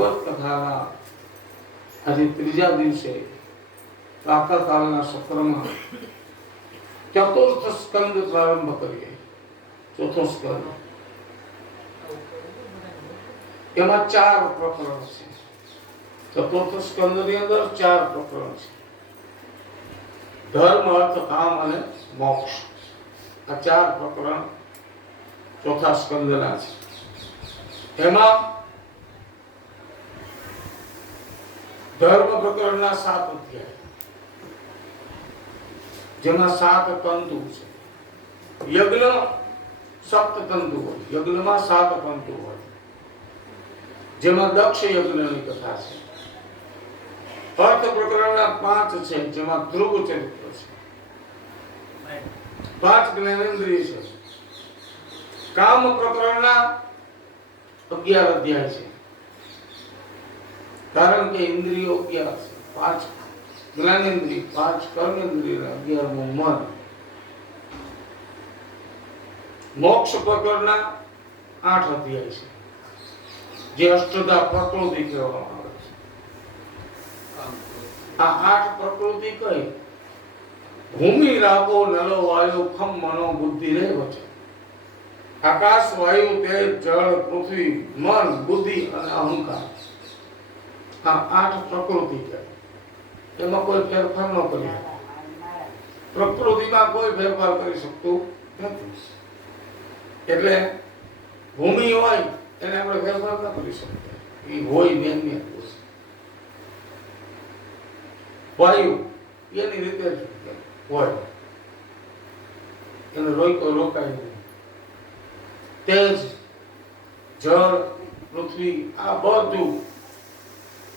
ભાગવત કથાના આજે ત્રીજા દિવસે પ્રાતઃકાળના સત્રમાં ચતુર્થ સ્કંદ પ્રારંભ કરીએ. ચોથો સ્કંદ, એમાં 4 પ્રકરણ છે. ચતુર્થ સ્કંદની અંદર 4 પ્રકરણ છે. ધર્મ, અર્થ, કામ અને મોક્ષ. આ 4 પ્રકરણ ચોથા સ્કંદના છે. એમાં ધર્મ પ્રકરણના 7 અધ્યાય, જેમાં 7 તંતુ છે. યજ્ઞ સપ્ત તંતુ હોય, યજ્ઞમાં 7 તંતુ હોય, જેમાં દક્ષ યજ્ઞની કથા છે. અર્થ પ્રકરણના 5 છે, જેમાં ધ્રુવ ચરિત્ર છે. 5 જ્ઞાનેન્દ્રિય છે. કામ પ્રકરણના 11 અધ્યાય છે, કારણ કે ઇન્દ્રિયો 11 છે. 5 જ્ઞાનેન્દ્રિય, 5 કર્મેન્દ્રિય, 11મું મન. મોક્ષ પ્રકરણના 8 અધ્યાય છે, જે અષ્ટધા પ્રકૃતિ કહેવામાં આવે છે. આ 8 પ્રકૃતિ કઈ? ભૂમિ, રાપો, નલો, વાયુ, ખમ, મનો, બુદ્ધિ રેવ છે. આકાશ, વાયુ, તેજ, જળ, પૃથ્વી, મન, બુદ્ધિ અને અહંકાર. આ 8 પ્રકૃતિ કહેવાય. એમાં કોઈ ફેરફાર ન કરી. પ્રકૃતિમાં કોઈ ફેરફાર કરી શકતું નથી. એટલે ભૂમિ હોય એને આપણે ફેરફાર ન કરી શકતા, એ હોય મેન્ય વાયુ એની રીતે જ હોય, એને રોકાય નહીં. તેજ, જળ, પૃથ્વી, આ બધું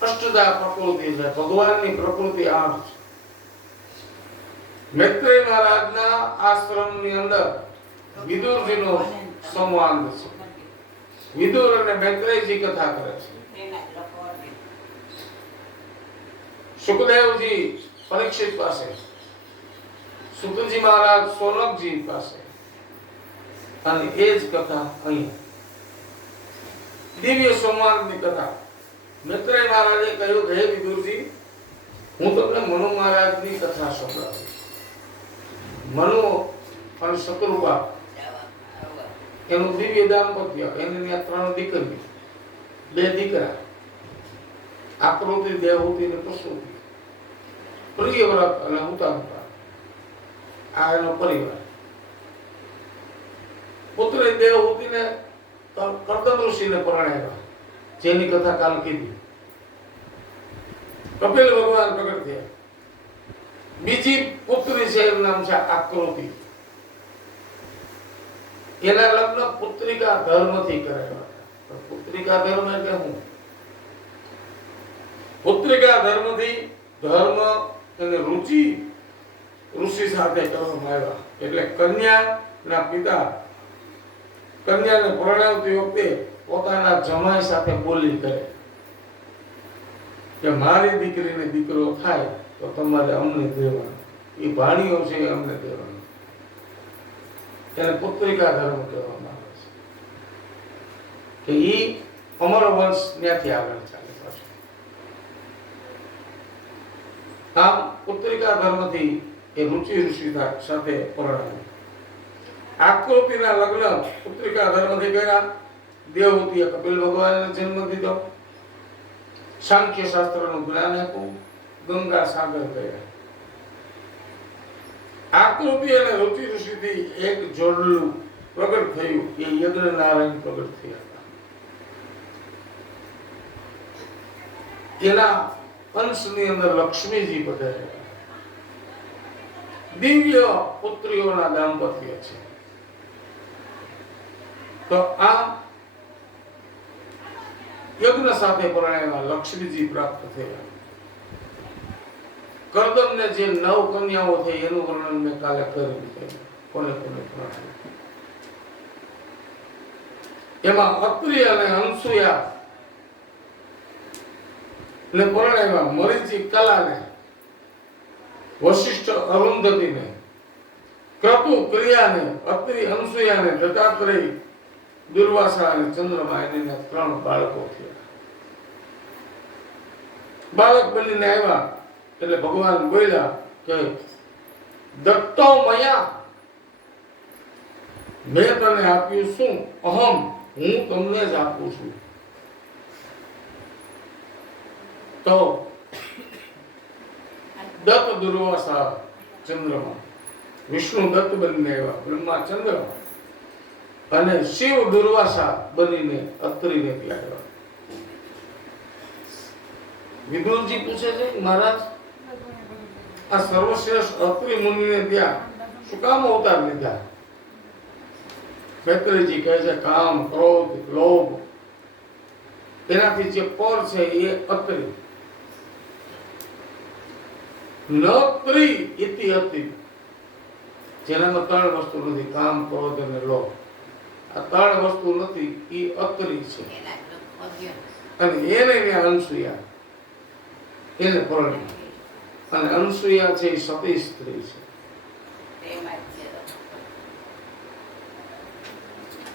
અષ્ટધા પ્રકૃતિ છે. ભગવાનની પ્રકૃતિ 8 છે. મૈત્રેય મહારાજના આશ્રમની અંદર વિદુરજીનો સંવાદ છે. વિદુર અને મૈત્રેયજી કથા કરે છે. સુખદેવજી પરીક્ષિત પાસે, સુતજી મહારાજ સોનકજી પાસે, અને એ જ કથા અહીં દિવ્ય સંવાદની કથા. મૈત્રેય મહારાજે કહ્યું કે હે વિદુરજી, હું તમને મનુ મહારાજની કથા સંભળાવીશ. મનુ અને શત્રુપા એનું દિવ્ય દાંપત્ય, એની 3 દીકરીઓ, 2 દીકરા, આકૃતિ, દેવહૂતિ અને પ્રસૂતિ. પ્રિયવ્રત અને હુતાહુતા, આ એનો પરિવાર. પુત્રી દેવહૂતિને કર્દમ ઋષિને પરણાવ્યા, જેની કથા કાલ કીધી. કપિલ ભગવાન પ્રગટ થયા. બીજી પુત્રી છે, એનું નામ છે આકૃતિ. એના લગ્ન પુત્રિકા ધર્મથી કરાવ્યા. પુત્રિકા ધર્મ એટલે શું? પુત્રિકા ધર્મથી ધર્મ અને રુચિ ઋષિ સાથે કરવામાં આવ્યા. એટલે કન્યાના પિતા કન્યાને પરણાવતી વખતે પોતાના જમાઈ સાથે બોલી કરે કે મારી દીકરીને દીકરો થાય તો તમારે અમને દેવાનો, એ ભાણીઓ છે એ અમને દેવાનો. એને પુત્રિકા ધર્મ કહેવામાં આવે છે, કે ઈ અમર વંશ ત્યાંથી આગળ ચાલે પાછું. આમ પુત્રિકા ધર્મથી એ રુચિ ઋષિ સાથે પરણાવ્યું. આકૃતિના લગ્ન પુત્રિકા ધર્મથી કર્યા. દેવહૂતિએ કપિલ ભગવાનને જન્મ દીધો. સાંખ્ય શાસ્ત્રનું જ્ઞાન આપ્યું. ગંગા સાગર કર્યા. આકૃતિ અને રુચિ ઋષિથી એક જોડલું પ્રગટ થયું, એ યજ્ઞ નારાયણ પ્રગટ થયા હતા. એના અંશની અંદર લક્ષ્મીજી પધાર્યા. દિવ્ય પુત્રીઓના દાંપત્ય છે. તો આ યજ્ઞ સાથે પરણાવ્યા લક્ષ્મીજી પ્રાપ્ત થયા. કર્દમને જે 9 કન્યાઓ થઈ એનું વર્ણન મેં કાલે કર્યું છે. કોને પરણાવ્યા એમાં અત્રિ અને અનસુયા ને પરણાવ્યા. મરીચી કલાને, વશિષ્ઠ અરુંધતીને, ક્રતુ ક્રિયાને, અત્રિ અનસુયાને, દત્તાત્રેય, દુર્વાસા અને ચંદ્રમા, એને 3 બાળકો થયા. બાળક બનીને આવ્યા એટલે ભગવાન બોલ્યા કે દત્તો મયા, મેં તને આપ્યું શું? અહમ, હું તમને જ આપું છું. તો દત્ત દુર્વાસા ચંદ્રમાં, વિષ્ણુ દત્ત બનીને આવ્યા બ્રહ્મા ચંદ્રમાં, અને શિવ દુર્વાસા બનીને અત્રિને ત્યાં આવ્યા. વિદુરજી પૂછે છે, મહારાજ આ સર્વશ્રેષ્ઠ અત્રિ મુનિને ત્યાં શું કામ અવતાર લીધા? મૈત્રેયજી કહે છે, કામ, ક્રોધ, લોભ એનાથી જે પર છે એ અત્રિ. નત્રિ ઇતિ અતિ, જેનામાં ત્રણ વસ્તુ નથી, કામ, ક્રોધ અને લોભ. આ ત્રણ વસ્તુ નથી, એ અત્રિ છે. અને એને અનસુયા, એને પરણી. અને અનસુયા છે એ સતી સ્ત્રી છે.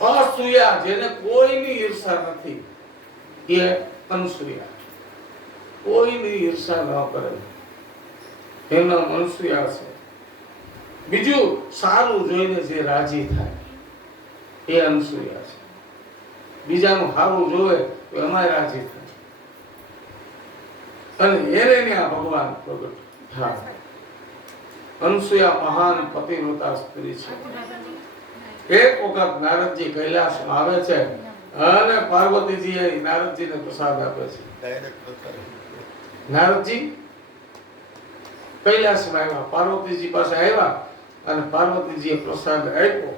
અસૂયા, જેને કોઈની ઈર્ષા નથી, એ અનસુયા. કોઈની ઈર્ષા ન કરે, એના અનસુયા છે. બીજું, સારું જોઈને જે રાજી થાય, એ અનસુયા છે. બીજાનું સારું જોવે તો એમાં રાજી થાય, અને એને ત્યાં ભગવાન પ્રગટ થાય. અનસુયા મહાન પતિવ્રતા સ્ત્રી છે. એક વખત નારદજી કૈલાસમાં આવે છે અને પાર્વતીજી નારદજીને પ્રસાદ આપે છે. નારદજી કૈલાસમાં આવ્યા, પાર્વતીજી પાસે આવ્યા અને પાર્વતીજીએ પ્રસાદ આપ્યો.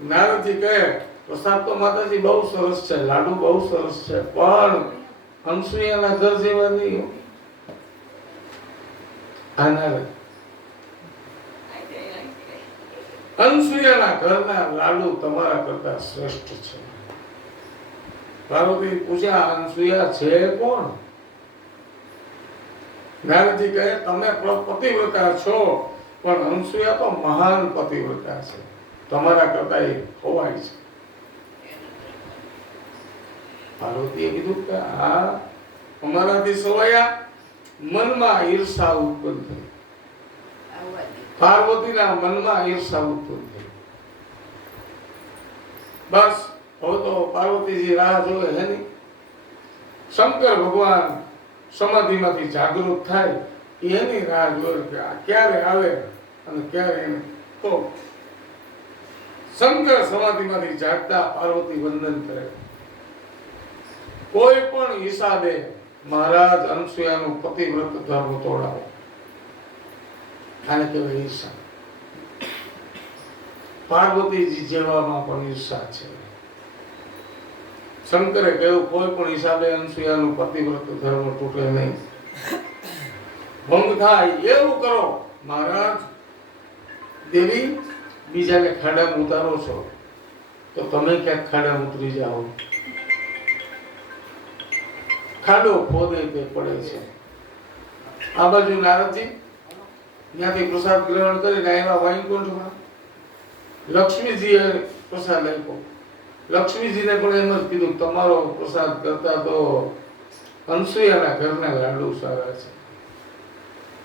નારદજી કહે, પ્રસાદ તો માતાજી બહુ સરસ છે, લાડુ બહુ સરસ છે, પણ અનસુયાના ઘર જેવા નહીં. આ નારદ, અનસુયાના ઘરના લાડુ તમારા કરતા શ્રેષ્ઠ છે. પાર્વતી પૂછ્યા, અનસુયા છે કોણ? નારદજી કહે, તમે પતિવ્રતા છો, પણ અનસુયા તો મહાન પતિવ્રતા છે, તમારા કરતા એ ખોવાય છે. પાર્વતીએ કીધું કે આ અમારાથી સવાયા મનમાં ઈર્ષા ઉત્પન્ન થઈ. પાર્વતીના મનમાં ઈર્ષા ઉત્પન્ન થઈ. બસ હવે તો પાર્વતીજી રાહ જોવે હે નહીં. શંકર ભગવાન સમાધિમાંથી જાગૃત થાય, એની રાહ જોવે કે આ ક્યારે આવે અને ક્યારે એને. તો શંકર સમાધિમાંથી જાગતા પાર્વતી વંદન કરે. કોઈ પણ હિસાબે મહારાજ અનસુયાનું પતિવ્રત ધર્મ તોડાવો, આને કહેવાય ઈર્ષા. પાર્વતીજી જેવામાં પણ ઈર્ષા છે. શંકરે કહ્યું, કોઈ પણ હિસાબે અનસુયાનું પતિવ્રત ધર્મ તૂટે નહીં, ભંગ થાય એવું કરો. મહારાજ, દેવી બીજાને ખાડામાં ઉતારો છો તો તમે ક્યાંક ખાડામાં ઉતરી જાઓ. ખાડો ખોદે તે પડે છે. આ બાજુ નારદજી ત્યાંથી પ્રસાદ ગ્રહણ કરીને આવ્યા વૈકુંઠમાં. લક્ષ્મીજીએ પ્રસાદ આપ્યો. લક્ષ્મીજીને પણ એમ જ કીધું, તમારો પ્રસાદ કરતા તો અનસુયાના ઘરના લાડુ સારા છે.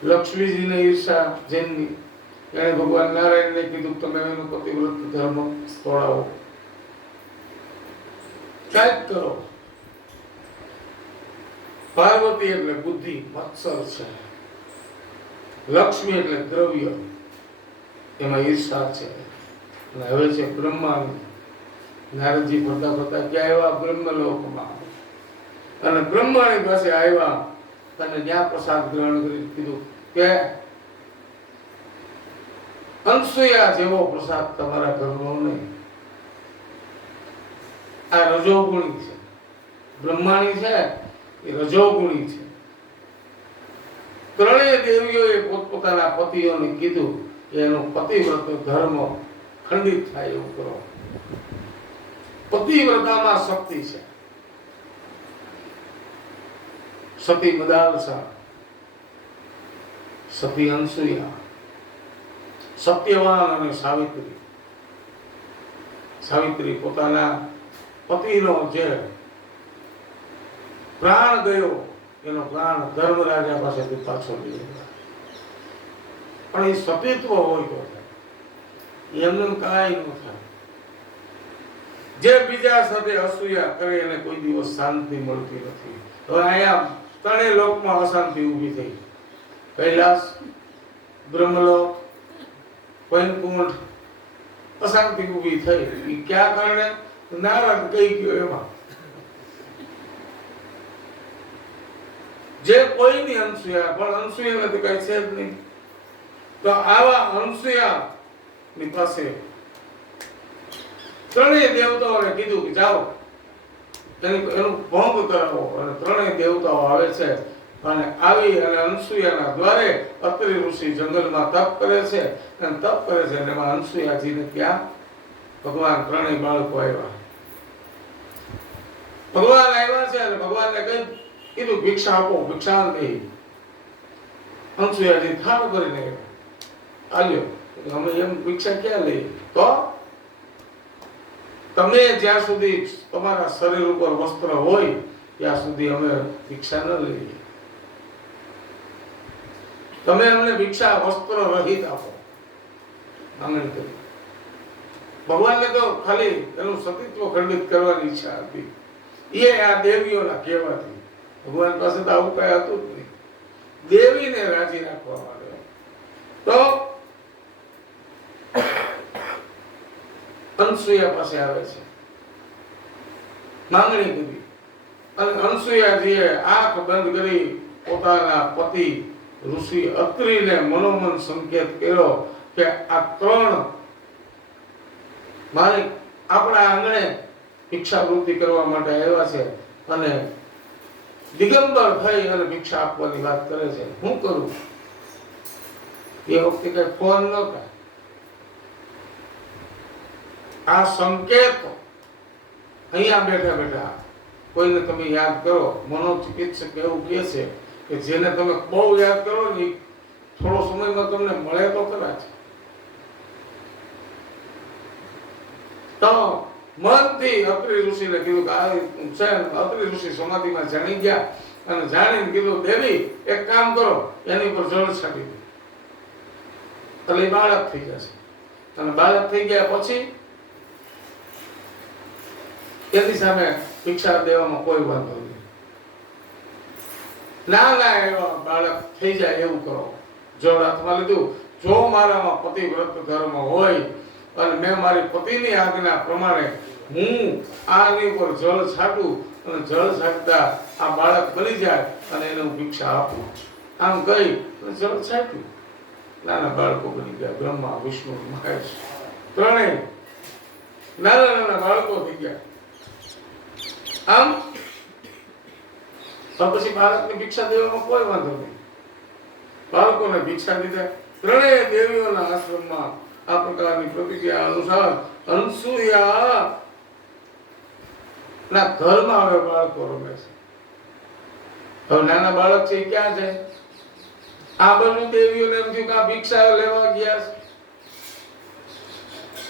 લક્ષ્મીજીને ઈર્ષા જેમની, એણે ભગવાન નારાયણને કીધું, તમે એનો પતિવ્રત ધર્મ તોડાવો, કાંઈક કરો. પાર્વતી એટલે બુદ્ધિ, મત્સર છે. લક્ષ્મી એટલે દ્રવ્ય, એમાં ઈર્ષા છે. અને હવે છે બ્રહ્માની. નારદજી ફરતા ફરતા ક્યાં આવ્યા? બ્રહ્મલોકમાં. અને બ્રહ્માની પાસે આવ્યા અને ત્યાં પ્રસાદ ગ્રહણ કરી કીધું કે અનસુયા જેવો પ્રસાદ તમારા ઘરનો નહીં. આ રજોગુણી છે. બ્રહ્માણી છે એ રજોગુણી છે. ત્રણેય દેવીઓએ પોતપોતાના પતિઓને કીધું કે એનો પતિવ્રત ધર્મ ખંડિત થાય એવું કરો. પતિવ્રતામાં શક્તિ છે. સતી મદાલસા, સતી અનસુયા, સત્યવાન અને સાવિત્રી. સાવિત્રી પોતાના પતિનો જે પ્રાણ ગયો એનો પ્રાણ ધર્મરાજા પાસેથી પાછો લઈ આવ્યા. પણ એ સતીત્વ હોય તો થાય, એમને કાંઈ ન થાય. જે બીજા સાથે અસૂયા કરે એને કોઈ દિવસ શાંતિ મળતી નથી. હવે અહીંયા ત્રણેય લોકમાં અશાંતિ ઊભી થઈ. કૈલાસ, બ્રહ્મલોક, વૈકુંઠ, અશાંતિ ઊભી થઈ. એ ક્યાં કારણે? નારદ કહી ગયો એમાં. જે કોઈની અનસૂયા, પણ અનસૂયા નથી, કઈ છે જ નહીં. તો આવા અનસૂયા ની પાસે ત્રણેય દેવતાઓને કીધું કે જાઓ એનું ભંગ કરાવો. અને ત્રણેય દેવતાઓ આવે છે અને આવી અને અનસૂયાના દ્વારે અત્રિ ઋષિ જંગલમાં તપ કરે છે. અને તપ કરે છે અને એમાં અનસૂયાજીને ત્યાં ભગવાન ત્રણેય બાળકો આવ્યા. ભગવાન આવ્યા છે અને ભગવાનને કીધું ભિક્ષા આપો, ભિક્ષાંતિ. અનસૂયાજી થાળ ભરીને આલ્યો. અમે એમ ભિક્ષા ક્યાં લઈએ? તો તમે જ્યાં સુધી તમારા શરીર ઉપર વસ્ત્ર હોય ત્યાં સુધી અમે ભિક્ષા ન લઈએ. તમે અમને ભિક્ષા વસ્ત્ર રહિત આપો. માંગણી કરી. ભગવાનને તો ખાલી એનું સતીત્વ ખંડિત કરવાની ઈચ્છા હતી. એ આ દેવીઓના કહેવાથી. ભગવાન પાસે તો આવું કઈ હતું જ નહીં. દેવીને રાજી રાખવા માટે તો અનસૂયા પાસે આવે છે, માંગણી કરી. અને અનસૂયાજીએ આંખ બંધ કરી પોતાના પતિ ઋષિ અત્રિને મનોમન સંકેત કર્યો કે આ ત્રણ મારે આપણા આંગણે ભિક્ષાવૃત્તિ કરવા માટે આવ્યા છે અને દિગંબર થઈ અને ભિક્ષા આપવાની વાત કરે છે. હું કરું? એ વખતે કઈ ફોન નહોતા. આ સંકેત અહીંયા બેઠા બેઠા કોઈને તમે યાદ કરો. મનોચિકિત્સક એવું કહે છે કે જેને તમે બહુ યાદ કરો ને થોડો સમયમાં તમને મળે તો ખરા છે. તો મનથી અત્રિ ઋષિને કીધું કે આ છે. અત્રિ ઋષિ સમાધિમાં જાણી ગયા અને જાણીને કીધું દેવી એક કામ કરો, એની પર જળ છાંટી દો એટલે બાળક થઈ જશે. અને બાળક થઈ ગયા પછી એની સામે ભિક્ષા દેવામાં કોઈ વાંધો નહીં. ના એવા બાળક થઈ જાય એવું કરો. જળ હાથમાં લીધું. જો મારામાં પતિવ્રત ધર્મ હોય અને મેં મારી પતિની આજ્ઞા પ્રમાણે હું આની ઉપર જળ છાંટું અને જળ છાંટતા આ બાળક બની જાય અને એને હું ભિક્ષા આપું. આમ કહી જળ છાંટ્યું. નાના બાળકો બની ગયા. બ્રહ્મા, વિષ્ણુ, મહેશ ત્રણેય નાના નાના બાળકો થઈ ગયા. આમ પછી બાળકને ભિક્ષા દેવામાં કોઈ વાંધો નહીં. બાળકોને ભિક્ષા દીધા. ત્રણેય દેવીઓના આશ્રમમાં આ પ્રકારની પ્રતિક્રિયા અનુસાર અનસૂયા ના ઘરમાં હવે બાળકો રમે છે. હવે નાના બાળક છે એ ક્યાં છે? આ બધું દેવીઓને એમ થયું કે આ ભિક્ષા લેવા ગયા છે.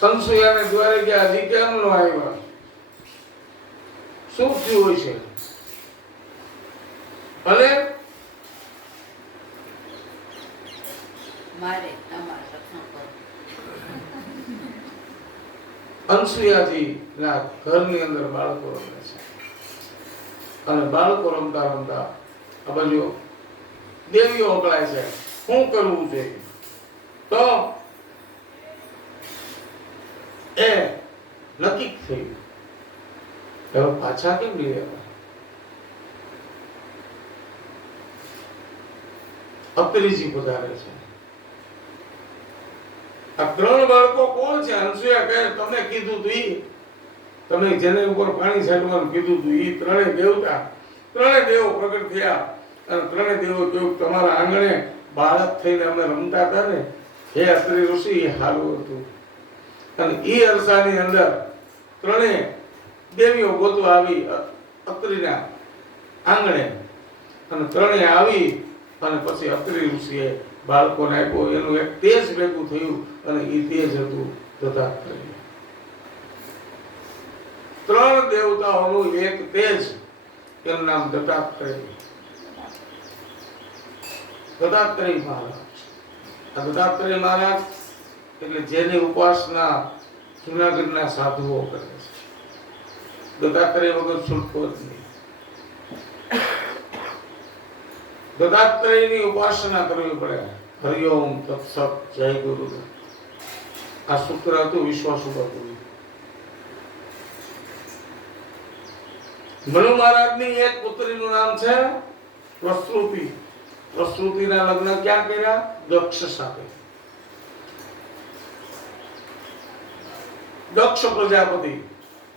અનસૂયાને દ્વારે ગયા. હજી કેમ નો આવ્યા? શું થયું હોય છે? ભલે અનસૂયાજી ના ઘરની અંદર બાળકો રમે છે. અને બાળકો રમતા રમતા આ બાજુ દેવીઓ અકળાય છે. શું કરવું જોઈએ? તો એ નક્કી થયું હવે પાછા કેમ લઈ આવ્યા? અત્રિજી પધારે છે. આ ત્રણ બાળકો કોણ છે? અનસૂયા કહે તમે કીધું તું ઈ, તમે જેને ઉપર પાણી છાંટવાનું કીધું તું ઈ ત્રણેય દેવતા, ત્રણેય દેવો પ્રગટ થયા અને ત્રણેય દેવો કહ્યું તમારા આંગણે બાળક થઈને અમે રમતા હતા ને હે અત્રિ ઋષિ એ હારું હતું. અને ઈ અરસાની અંદર ત્રણેય દેવીઓ ગોતવા આવી અત્રિના આંગણે અને ત્રણેય આવી અને પછી અત્રિ ઋષિએ બાળકોને આપ્યો. એનું એક તેજ ભેગું થયું અને એ તેજ હતું દત્તાત્રેય. ત્રણ દેવતાઓનું એક તેજ, એનું નામ દત્તાત્રેય. દત્તાત્રેય મહારાજ. આ દત્તાત્રેય મહારાજ એટલે જેની ઉપાસના જૂનાગઢના સાધુઓ કરે છે. દત્તાત્રેય વગર છૂટકો જ નહીં. દત્તાત્રેયની ઉપાસના કરવી પડે. હરિઓમ તત્સત જય ગુરુદેવ. આ સૂત્ર હતું વિશ્વાસુબાપુનું. મનુ મહારાજની એક પુત્રીનું નામ છે પ્રસ્તુતિ. પ્રસ્તુતિના લગ્ન ક્યાં કર્યા? દક્ષ સાથે. દક્ષ પ્રજાપતિ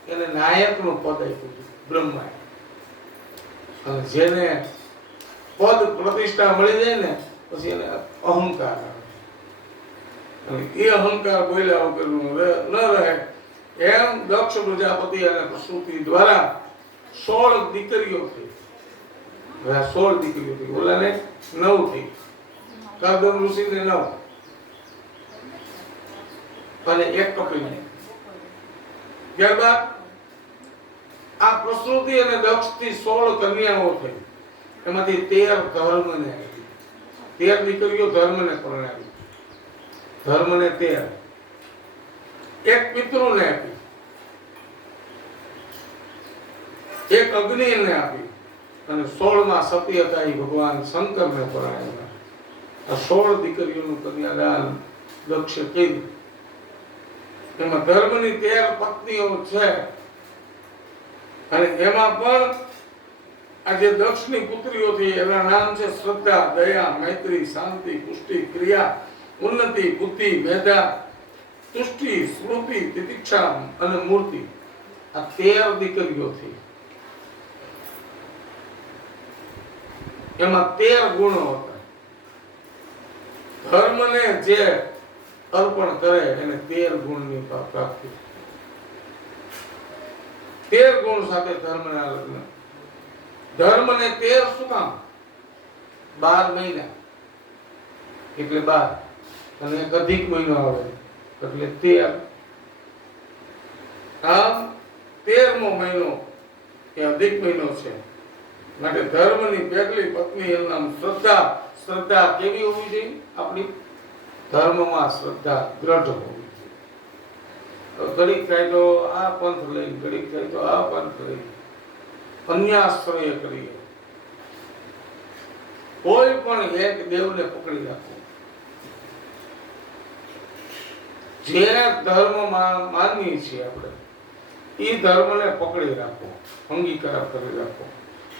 એને નાયકનું પદ આપ્યું બ્રહ્માએ. અને જેને પદ પ્રતિષ્ઠા મળી જાય ને પછી એને અહંકાર આવે. અને એ અહંકાર બોલ્યા વગર ન રહે એમ દક્ષ પ્રજાપતિ અને પ્રસૂતિ દ્વારા 16 દીકરીઓ થઈ. 16 દીકરીઓ થઈ. ઓલાને 9 થઈ. કર્દમ ઋષિને 9 અને એક કપિલને. ત્યારબાદ આ પ્રસૂતિ અને દક્ષ થી 16 કન્યાઓ થઈ. એમાંથી 13 ધર્મને આપી. 13 દીકરીઓ ધર્મને પરણાવી. ધર્મને 13. એક પિતૃને આપી. એક અગ્નિને આપી. અને 16માં સતી હતા એ ભગવાન શંકરને પરણાવ્યા. આ 16 દીકરીઓનું કન્યાદાન દક્ષે કર્યું. એમાં ધર્મની 13 પત્નીઓ છે. અને એમાં પણ આ જે દક્ષની પુત્રીઓ થઈ એના નામ છે શ્રદ્ધા, દયા, મૈત્રી, શાંતિ, પુષ્ટિ, ક્રિયા, ઉન્નતિ, બુદ્ધિ, મેધા, તુષ્ટિ, સ્મૃતિ, તિતિક્ષા અને મૂર્તિ. આ 13 દીકરીઓ થઈ. એમાં 13 ગુણો હતા. ધર્મને જે અર્પણ કરે એને 13 ગુણની પ્રાપ્તિ. 13 ગુણ સાથે ધર્મના લગ્ન. ધર્મને 13 શું કામ? 12 મહિના એટલે 12 અને એક અધિક મહિનો આવે એટલે 13. આમ 13મો મહિનો એ અધિક મહિનો છે. માટે ધર્મની પહેલી પત્ની એનું નામ શ્રદ્ધા. શ્રદ્ધા કેવી હોવી જોઈએ? આપણી ધર્મમાં શ્રદ્ધા દ્રઢ હોવી જોઈએ. ઘડીક થાય તો આ પંથ લઈ, ઘડીક થાય તો આ પંથ લઈ, અન્યાશ્રય કરીએ. કોઈ પણ એક દેવને પકડી રાખો. જે ધર્મમાં માનીએ છીએ આપણે એ ધર્મને પકડી રાખો, અંગીકાર કરી રાખો.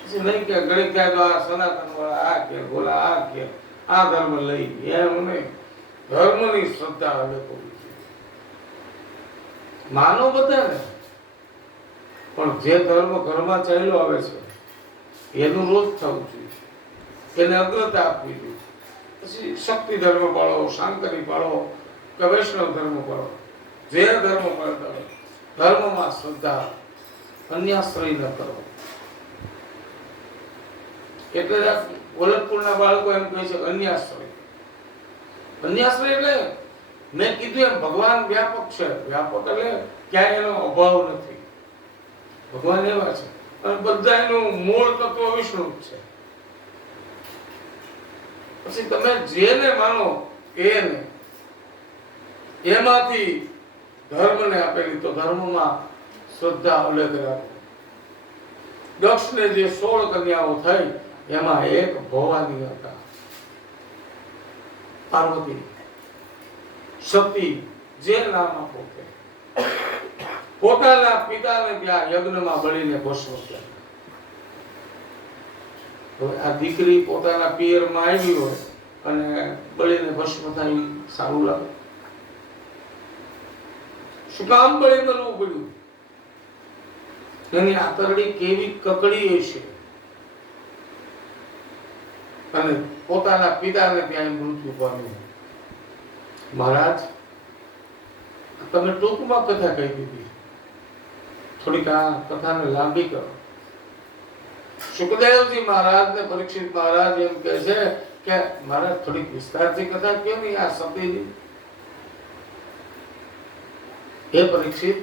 નહીં કે ઘડીક થાય તો આ સનાતન વાળા આ કે બોલા આ કે આ ધર્મ લઈ એમ નહીં. ધર્મની શ્રદ્ધા હવે હોવી જોઈએ. માનો બધાને પણ જે ધર્મ ઘરમાં ચાલ્યો આવે છે એનું રોજ થવું જોઈએ. એને અગ્રતા આપવી જોઈએ. પછી શક્તિ ધર્મ પાળો, શાંકરી પાળો કે વૈષ્ણવ ધર્મ પાળો, જે ધર્મ પાળતા હોય ધર્મમાં શ્રદ્ધા, અન્યાશ્રય ન કરો. એટલે વલદપુરના બાળકો એમ કહે છે અન્યાશ્રય. અન્યાશ્રય એટલે મેં કીધું એમ ભગવાન વ્યાપક છે. વ્યાપક એટલે ક્યાંય એનો અભાવ નથી. ભગવાન એવા છે અને બધા એનું મૂળ તત્વ વિષ્ણુ છે. પછી તમે જેને માનો એને એમાંથી ધર્મને આપેલી તો ધર્મમાં શ્રદ્ધા ઉલ્લેખ રાખો. દક્ષને જે 16 કન્યાઓ થઈ એમાં એક ભવાની હતા, પાર્વતી, સતી, જે નામ આપો તે. પોતાના પિતાને ત્યાં યજ્ઞમાં બળીને ભસ્મ કર્યા. હવે આ દીકરી પોતાના પિયરમાં આવી હોય અને બળીને ભસ્મ થાય સારું લાગે? શું કામ બળી બનવું પડ્યું? એની આંતરડી કેવી કકડી હશે અને પોતાના પિતાને ત્યાં મૃત્યુ પામ્યું. મહારાજ તમે ટૂંકમાં કથા કહી દીધી, થોડીક આ કથાને લાંબી કરો. સુખદેવજી મહારાજ ને પરીક્ષિત મહારાજ એમ કહે છે કે મારે થોડીક વિસ્તારથી કથા કેમ નહીં આ સતીની? એ પરીક્ષિત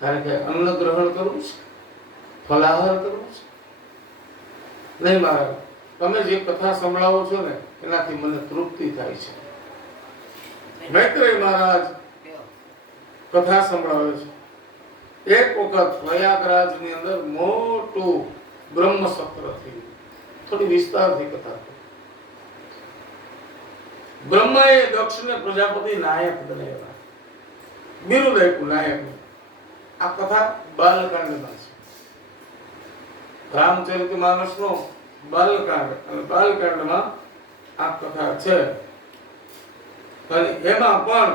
તારે કે અન્ન ગ્રહણ કરવું છે, ફલાહાર કરવું છે? નહીં મહારાજ, તમે જે કથા સંભળાવો છો ને એનાથી મને તૃપ્તિ થાય છે. મૈત્રેય મહારાજ કથા સંભળાવે છે. એક વખત પ્રયાગરાજની અંદર મોટું બ્રહ્મ સત્ર થયું. થોડી વિસ્તારથી કથા થઈ. બ્રહ્માએ દક્ષને પ્રજાપતિ નાયક બનાવ્યા, બિરુદ આપ્યું નાયક. આ કથા બાલકાંડમાં છે. રામચરિતમાનસનો બાલકાંડ અને બાલકાંડમાં આ કથા છે. અને એમાં પણ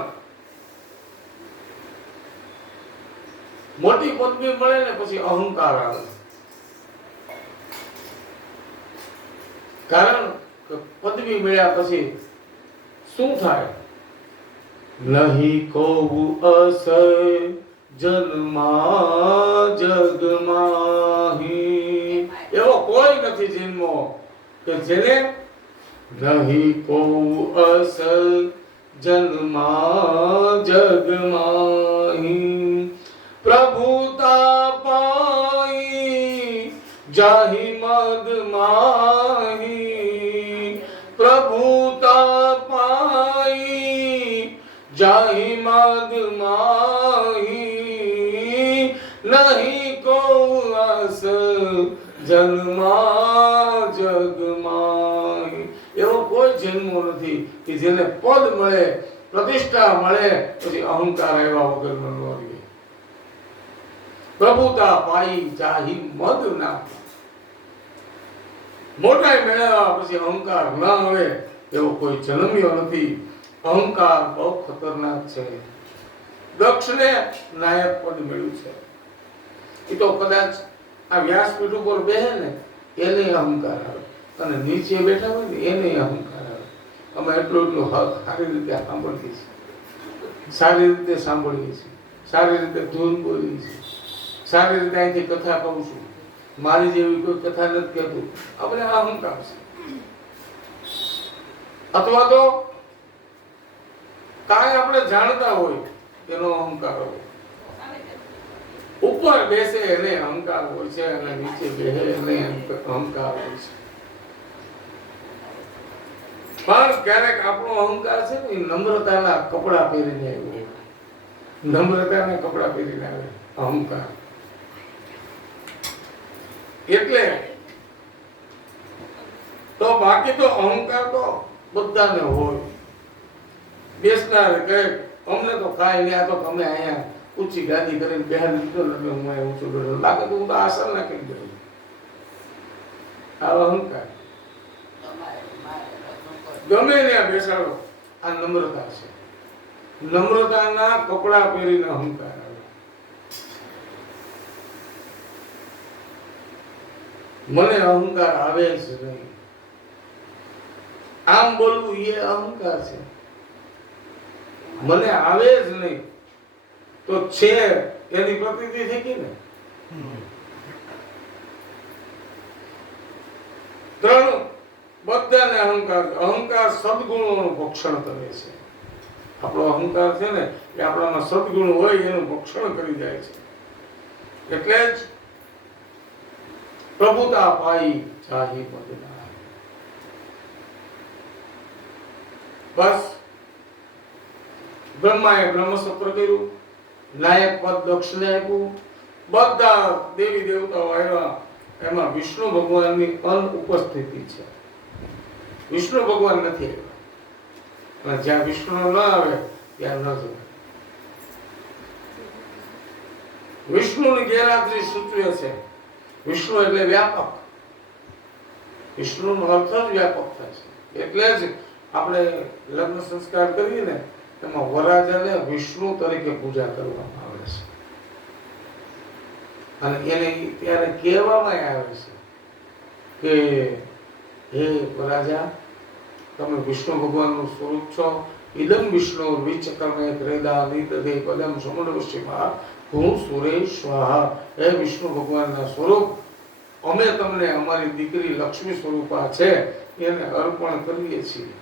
મોટી પદવી મળે ને પછી અહંકાર આવે. કારણ કે પદવી મળ્યા પછી શું થાય? નહીં કોવું અસય જન્મા જગમાહી. એવો કોઈ નથી જન્મો કે જેને નહીં કોવું અસય જન્મા જગમાહી. પ્રભુતા પાઈ જાહી મદ માહી. પ્રભુતા પાઈ જાહી મદ માહી. નહીં કો અસ જન્મા જગમાહી. એવો કોઈ જન્મો નથી કે જેને પદ મળે, પ્રતિષ્ઠા મળે પછી અહંકાર આવ્યા વગર ન રહે. પ્રભુતા પાઈ જાહી મદ ના. મોટાઈ મેળવ્યા પછી અહંકાર ન આવે એવો કોઈ જન્મ્યો નથી. અહંકાર બહુ ખતરનાક છે. દક્ષને નાયક પદ મળ્યું છે. એ તો કદાચ આ વ્યાસપીઠ ઉપર બેહે ને એને અહંકાર આવે, અને નીચે બેઠા હોય ને એને અહંકાર આવે. અમે એટલું સારી રીતે સાંભળીએ છીએ, સારી રીતે સાંભળીએ છીએ, સારી રીતે ધૂન બોલીએ છીએ, સારી રીતે અહીંથી કથા કહું છું. મારી જેવી કોઈ કથા નથી કહેતું. આપણે અહંકાર છે. અથવા તો કાંઈ આપણે જાણતા હોય એનો અહંકાર હોય. ઉપર બેસે એને અહંકાર હોય છે અને નીચે બેસે એને અહંકાર હોય છે. પણ ક્યારેક આપણો અહંકાર છે ને નમ્રતાના કપડા પહેરીને આવ્યો. નમ્રતાના કપડા પહેરીને આવે અહંકાર. એટલે તો બાકી તો અહંકાર તો બધાને હોય. બેસનાર કહે અમને તો કાંઈ નહીં, આ તો તમે અહીંયા ઊંચી ગાદી કરીને બેહાડી દીધો ને હું અહીંયા ઊંચું બેઠો. બાકી તો હું તો આસન નાખી દઉં. આ અહંકાર. ગમે ત્યાં બેસાડો, આ નમ્રતા છે. નમ્રતાના કપડા પહેરીને અહંકાર આવે. મને અહંકાર આવે જ નહીં. આમ બોલવું એ અહંકાર છે. મને આવે જ નહીં તો છે એની પ્રતીતિ થઈ ગઈ ને. ત્રણ બધાને અહંકાર. અહંકાર સદગુણોનું ભક્ષણ કરે છે. આપણો અહંકાર છે ને એ આપણામાં સદગુણ હોય એનું ભક્ષણ કરી જાય છે. એટલે જ પ્રભુતા પાઈ જાહી મદ ના. બસ બ્રહ્માએ બ્રહ્મસત્ર કર્યું, નાયક પદ દક્ષને આપ્યું. બધા દેવી દેવતાઓ આવ્યા. એમાં વિષ્ણુ ભગવાનની અનુપસ્થિતિ છે. વિષ્ણુ ભગવાન નથી આવ્યા. અને જ્યાં વિષ્ણુ ન આવે ત્યાં ન જવાય. વિષ્ણુની ગેરહાજરી સૂચવે છે. વિષ્ણુ એટલે વ્યાપક. વિષ્ણુનો અર્થ જ વ્યાપક થાય છે. એટલે જ આપણે લગ્ન સંસ્કાર કરીએ ને એમાં વરરાજાને વિષ્ણુ તરીકે પૂજા કરવામાં આવે છે. અને એને ત્યારે કહેવામાં આવે છે કે હે વરરાજા, તમે વિષ્ણુ ભગવાનનું સ્વરૂપ છો. ઇદમ વિષ્ણુ વિચક્રમે ત્રેદા નિદધે પદમ સમુદ્રશિમા હું સુરેશ સ્વાહા. હે વિષ્ણુ ભગવાનના સ્વરૂપ, અમે તમને અમારી દીકરી લક્ષ્મી સ્વરૂપા છે એને અર્પણ કરીએ છીએ.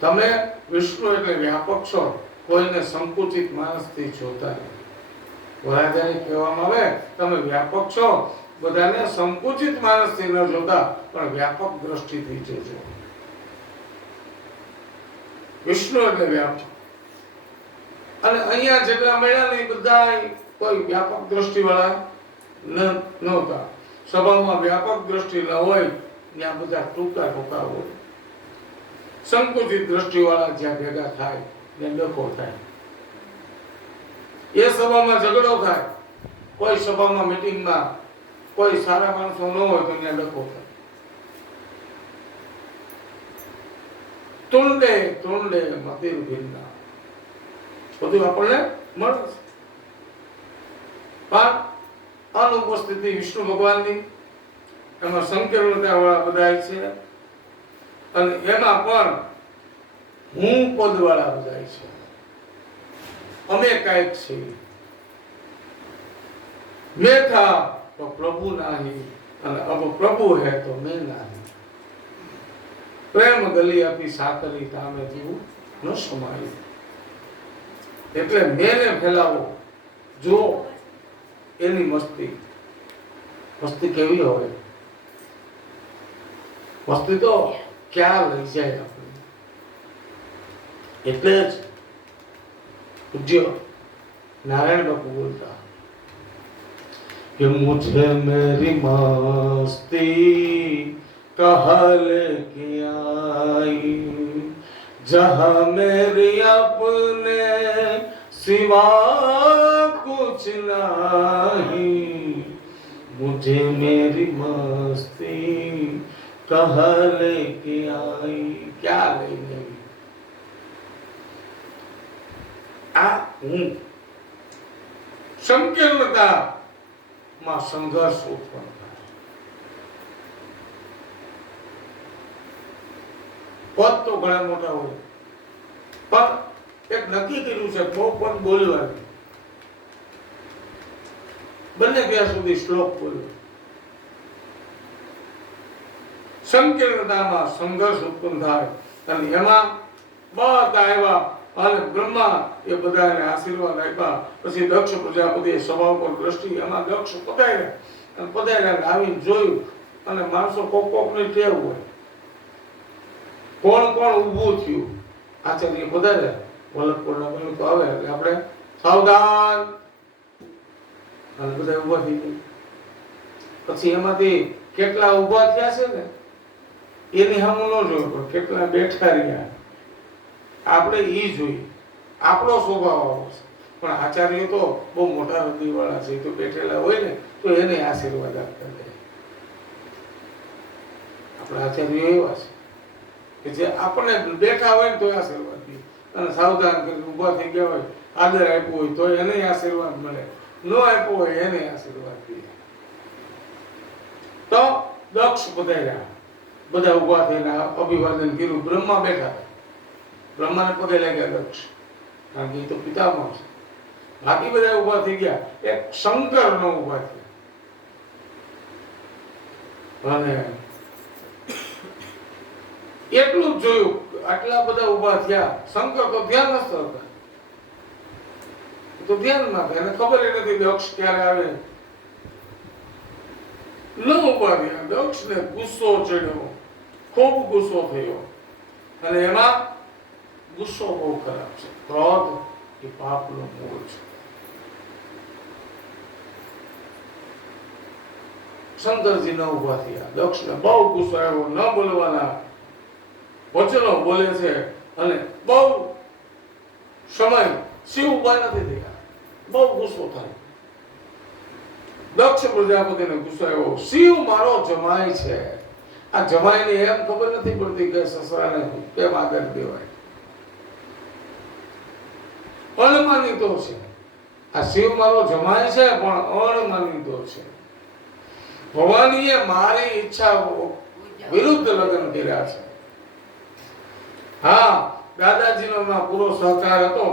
તમે વિષ્ણુ એટલે વ્યાપક છો, કોઈને સંકુચિત માણસથી જોતા નથી. વરરાજાને કહેવામાં આવે તમે વ્યાપક છો, બધાને સંકુચિત માનસથી ન જોતા પણ વ્યાપક દ્રષ્ટિથી જોજો. વિષ્ણુ એટલે વ્યાપક. અને અહીંયા જેટલા મળ્યા ને બધા કોઈ વ્યાપક દ્રષ્ટિ વાળા નહોતા. સભામાં વ્યાપક દ્રષ્ટિ ન હોય ત્યાં બધા ટૂંકા ટૂંકા હોય. સંકુચિત દ્રષ્ટિ વાળા જ્યાં ભેગા થાય ત્યાં ડખો થાય. એ સભામાં ઝઘડો થાય. કોઈ સભામાં મીટિંગમાં કોઈ સારા માણસો ન હોય તો ત્યાં ડખો થાય. તુંડે તુંડે મતિર ભિન્ના બધું આપણને મળે છે. પણ અનુપસ્થિતિ વિષ્ણુ ભગવાનની એમાં સંકીર્ણતા વાળા બધા છે અને એમાં પણ હું પદ વાળા બધા છે. અમે કાંઈક છીએ. મેં થા તો પ્રભુ નહીં અને અબ પ્રભુ હે તો મેં નહીં. પ્રેમ ગલી આપી સાકરી તામે જેવું ન સમાયું. એટલે મેને ફેલાવો. જો એની મસ્તી કેવી હોય? મસ્તી તો ક્યાં લઈ જાય આપણે. એટલે જ પૂજ્ય નારાયણ બાપુ બોલતા कि मुझे मेरी मस्ती कहाँ लेके आई, जहाँ मेरी अपने सिवा कुछ नहीं, मुझे मेरी मस्ती कहाँ लेके आई. क्या लेने આ હું સંકીર્ણતા માં સંઘર્ષ ઉત્પન્ન થાય. પદ તો ઘણા મોટા હોય પણ એક નક્કી કર્યું છે બહુ પદ બોલવાનું. બંને ત્યાં સુધી શ્લોક બોલ્યો. સંકીર્ણતામાં સંઘર્ષ ઉત્પન્ન થાય અને એમાં બધા આવ્યા અને બ્રહ્મા એ બધાને આશીર્વાદ આપ્યા. પછી દક્ષ પ્રજાપતિએ સભા પર દ્રષ્ટિ એમાં દક્ષ પધાર્યા અને પધાર્યા આવીને જોયું અને માણસો કોકની ટેવ હોય કોણ કોણ ઊભું થયું. આચાર્ય પધાર્યા વલ્લભ પૂર્ણિમા તો આવે એટલે આપણે સાવધાન અને બધા ઊભા થઈ ગયા. પછી એમાંથી કેટલા ઊભા થયા છે ને એની સામે ન જોયું પણ કેટલા બેઠા રહ્યા આપણે ઈ જોઈએ. આપણો સ્વભાવ આવો છે પણ આચાર્ય તો બહુ મોટા હૃદય વાળા છે. તો બેઠેલા હોય ને તો એને આશીર્વાદ આપતા જાય. આપણા આચાર્ય એવા છે કે જે આપણે બેઠા હોય ને તો આશીર્વાદ દે અને સાવધાન કરી ઊભા થઈ ગયા હોય આદર આપ્યો હોય તો એને આશીર્વાદ મળે, ન આપ્યો હોય એને આશીર્વાદ દે. તો દક્ષ પધાર્યા, બધા ઊભા થઈને અભિવાદન કર્યું. બ્રહ્મા બેઠા હતા. બ્રહ્માને પગે લાગ્યા દક્ષ કારણ કે એ તો પિતામહ છે. બાકી બધા ઊભા થઈ ગયા. એક શંકર નો ઊભા થયા અને એટલું જ જોયું આટલા બધા ઊભા થયા. શંકર તો ધ્યાનસ્થ હતા. તો ધ્યાનમાં હતા. એને ખબર નથી દક્ષ ક્યારે આવે. ન ઊભા થયા. દક્ષને ગુસ્સો ચડ્યો, ખૂબ ગુસ્સો થયો. અને એમાં ગુસ્સો બહુ ખરાબ છે. ક્રોધ એ પાપનો મૂળ છે. શંકરજી ન ઉભા થયા. દક્ષને બહુ ગુસ્સો આવ્યો. ન બોલવાના વચનો બોલે છે અને બહુ સમય શિવ ઉભા નથી થયા. બહુ ગુસ્સો થાય. દક્ષ પ્રજાપતિને ગુસ્સો આવ્યો. શિવ મારો જમાઈ છે. આ જમાઈને એમ ખબર નથી પડતી કે સસરાને કેમ આગળ દેવાય. અણમાનીતો છે. આ શિવ મારો જમાઈ છે પણ અણમાનીતો છે. ભવાનીએ મારી ઈચ્છા વિરુદ્ધ લગ્ન કર્યા છે. હા, દાદાજીનો માં પૂરો સહકાર હતો.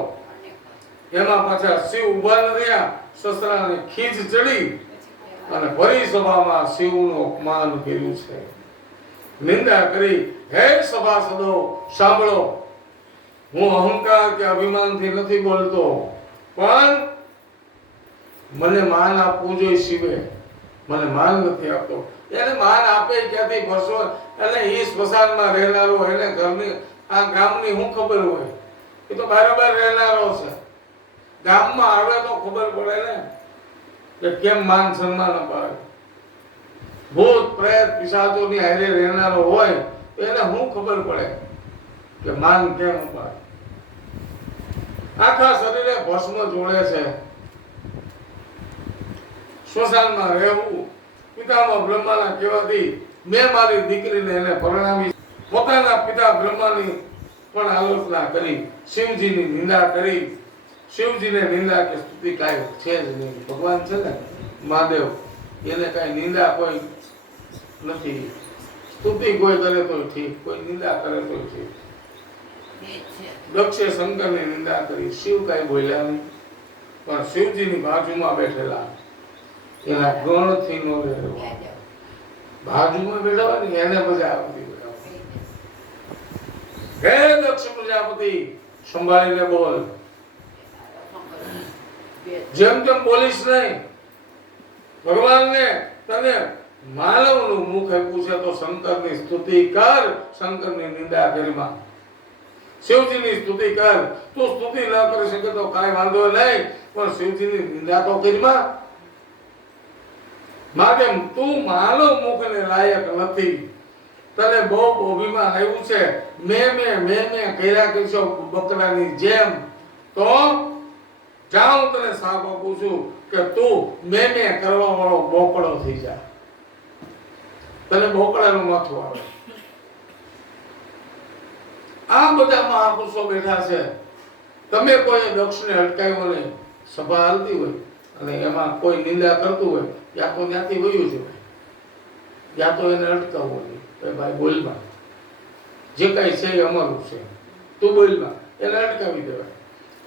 એમાં પાછા શિવ ઉભા ન રહ્યા. સસરાને ખીજ ચડી અને ફરી સભામાં શિવનું અપમાન કર્યું છે, નિંદા કરી. હે સભાસદો સાંભળો, હું અહંકાર કે અભિમાનથી નથી બોલતો પણ મને માન આપવું જોઈએ શિવે. મને માન નથી આપતો. એને માન આપે ક્યાંથી? વર્ષો એટલે એ સ્મશાનમાં રહેનારો, એને ઘરની આ ગામની શું ખબર હોય? એ તો બરાબર રહેનારો છે. ગામમાં આવે તો ખબર પડે ને કે કેમ માન સન્માન અપાવે. ભૂત પ્રેત પિશાચોની હારે રહેનારો હોય એને શું ખબર પડે કે માન કેમ અપાવે? આખા શરીરે ભસ્મ જોડે છે. સ્મશાનમાં રહેવું પિતામહ બ્રહ્માના કહેવાથી મેં મારી દીકરીને એને પરણાવી. પોતાના પિતા બ્રહ્માની પણ આલોચના કરી, શિવજીની નિંદા કરી. શિવજીને નિંદા કે સ્તુતિ કાંઈ છે જ નહીં. ભગવાન છે ને મહાદેવ, એને કાંઈ નિંદા કોઈ નથી. સ્તુતિ કોઈ કરે તો ઠીક, કોઈ નિંદા કરે તો ઠીક. દક્ષે શંકરની નિંદા કરી, શિવ કાંઈ બોલ્યા નહીં. પણ શિવજીની બાજુમાં બેઠેલા એના ગણથી નો રહેવા, બાજુમાં બેઠા ને એને મજા આવતી. હે દક્ષ પ્રજાપતિ, સંભાળીને બોલ. જેમ તેમ બોલીશ નહીં. ભગવાનને તને માનવનું મુખ આપ્યું છે તો શંકરની સ્તુતિ કર, શંકરની નિંદા કરીમાં. શિવજીની સ્તુતિ કર. તું સ્તુતિ ન કરી શકે તો કાંઈ વાંધો નહીં, પણ શિવજીની નિંદા તો કરીમાં. માટે તું માનવ મુખને લાયક નથી. તને બહુ અભિમાન આવ્યું છે. મેં કર્યા કરશો બકરાની જેમ. તો જાઉં તને સાપ આપું છું કે તું મેં કરવા વાળો બોકડો થઈ જા. તને બોકડાનું માથું આવે. આ બધા મહાપુરુષો બેઠા છે. તમે કોઈ દક્ષને અટકાવ્યો નહીં. સભા હાલતી હોય અને એમાં કોઈ નિંદા કરતું હોય, ત્યાં તો ત્યાંથી વયું છે. ત્યાં તો એને અટકાવવો નહીં. ભાઈ બોલમાં, જે કાંઈ છે એ અમારું છે, તું બોલમાં, એને અટકાવી દેવાય.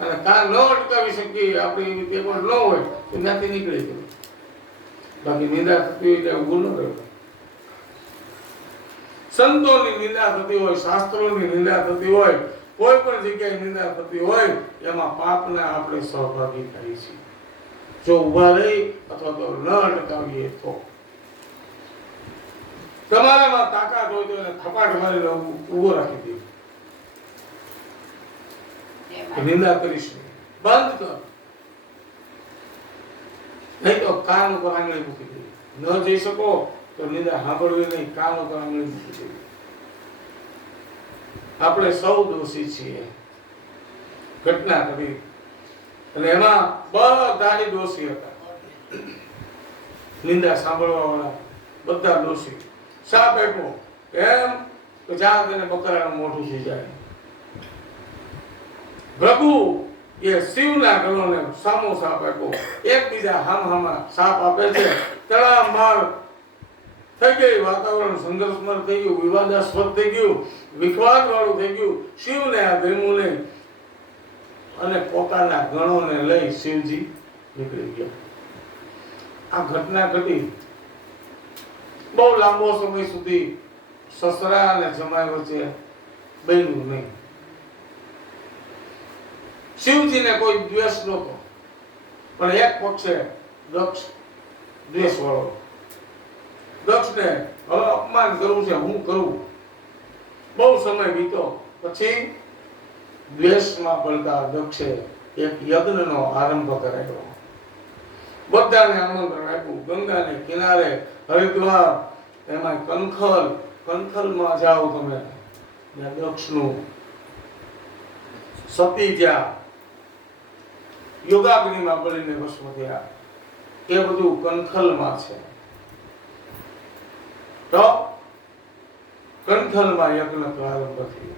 અને કાં ન અટકાવી શકીએ આપણી એવી તે પણ ન હોય તો ત્યાંથી નીકળી જવું. બાકી નિંદા થતી હોય ત્યાં ઊભું ન રહેવું. સંતોની નિંદા થતી હોય, શાસ્ત્રોની નિંદા થતી હોય, કોઈ પણ જગ્યાએ નિંદા થતી હોય, એમાં પાપને આપણે સહભાગી થઈએ છીએ. જો ઊભા રહી અથવા તો ન અટકાવીએ તો. તમારામાં તાકાત હોય તો એને થપાટ મારીને ઊભો રાખી દે. નિંદા કરીશ બંધ કર, નહીં તો કાન ઉપર આંગળી મૂકી દે. ન જઈ શકો તો નિંદા સાંભળવી નહીં, કાન ઉપર આંગળી મૂકી દે. આપણે સૌ દોષી છીએ. ઘટના કરી અને એમાં બધા દોષી હતા. નિંદા સાંભળવા વાળા બધા દોષી. સાપ આપ્યો એમ તો જા તેને બકરાનું મોઢું થઈ જાય. પ્રભુ એ શિવના ગણોને સામો સાપ આપ્યો. એકબીજા હામહામા સાપ આપે છે. તડામાર થઈ ગઈ, વાતાવરણ સંઘર્ષમય થઈ ગયું, વિવાદાસ્પદ થઈ ગયું, વિખવાદ વાળું થઈ ગયું. શિવને આ ગમ્યું નહીં અને પોતાના ગણોને લઈ શિવજી નીકળી ગયા. આ ઘટના ઘટી. બહુ લાંબો સમય સુધી સસરા અને જમાઈ વચ્ચે બન્યું નહીં. શિવજીને કોઈ દ્વેષ નહોતો, પણ એક પક્ષે દક્ષ દ્વેષ વાળો. દક્ષને હવે અપમાન કરવું છે, હું કરું. બહુ સમય વીતો પછી દ્વેષમાં પડતા દક્ષે એક યજ્ઞનો આરંભ કરાયો. બધાને આમંત્રણ આપ્યું. ગંગાને કિનારે, હરિદ્વાર, એમાં કંખલમાં જાઓ તમે. દક્ષનું સતી જ્યાં યોગાગ્નિમાં બળીને ભસ્મ થયા, એ બધું કંખલમાં છે. તો કંખલમાં યજ્ઞ પ્રારંભ થયો.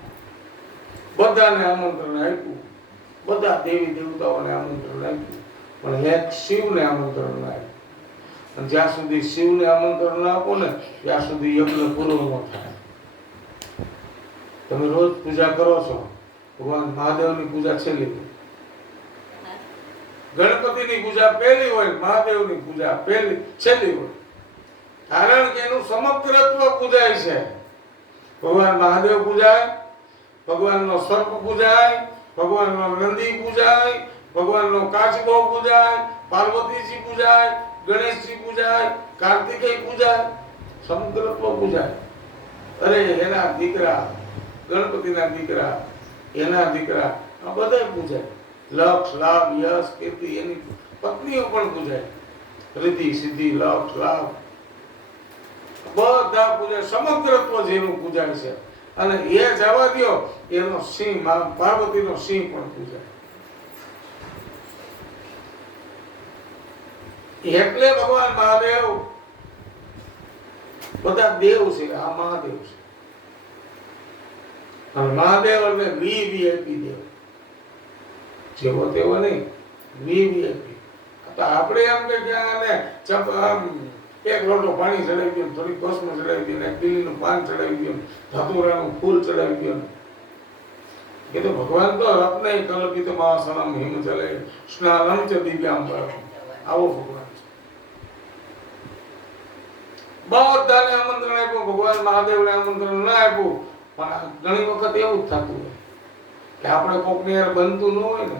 બધાને આમંત્રણ આપ્યું. બધા દેવી દેવતાઓને આમંત્રણ આપ્યું, પણ એક શિવને આમંત્રણ ના આપ્યું. અને જ્યાં સુધી શિવને આમંત્રણ ના આપો ને ત્યાં સુધી યજ્ઞ પૂરો ન થાય. તમે રોજ પૂજા કરો છો, ભગવાન મહાદેવની પૂજા છેલ્લી, ગણપતિની પૂજા પહેલી હોય, મહાદેવની પૂજા છેલ્લી હોય. કારણ કે એનું સમગ્રત્વ પૂજાય છે. ભગવાન મહાદેવ પૂજાય, ભગવાનનો સર્પ પૂજાય, ભગવાનનો નંદી પૂજાય, ભગવાનનો કાચબો પૂજાય, પાર્વતીજી પૂજાય, ગણેશજી પૂજાય, કાર્તિકેય પૂજાય, સમગ્રત્વ પૂજાય. અરે એના દીકરા, ગણપતિના દીકરા, એના દીકરા, આ બધા પૂજાય. લક્ષ, લાભ, યશ, કીર્તિ, એની પત્નીઓ પણ પૂજાય. રિદ્ધિ, સિદ્ધિ, લક્ષ, લાભ બધા પૂજાય. સમગ્રત્વ જેનું પૂજાય છે. અને એ જવા દો, એનો સિંહ, પાર્વતીનો સિંહ પણ પૂજાય. એટલે ભગવાન મહાદેવ બધા દેવ છે. આ મહાદેવ છે. અને મહાદેવ એટલે વીવીઆઈપી દેવ, જેવો તેવો નહીં, વીવીઆઈપી. તો આપણે એમ કે આમ એક લોટો પાણી ચડાવી દો, થોડી ભસ્મ ચડાવી દો, દિલ્હીનું પાન ચડાવી દો, ધતુરાનું ફૂલ ચડાવી દો. એ તો ભગવાન તો રત્ન કલ્પિત મહાસનમ હિમજલે સ્નાનમ ચ દિવ્યાંબર, આવો ભગવાન છે. બધાને આમંત્રણ આપ્યું, ભગવાન મહાદેવને આમંત્રણ ના આપ્યું. પણ ઘણી વખત એવું જ થતું હોય કે આપણે કોકની યાર બનતું ન હોય ને,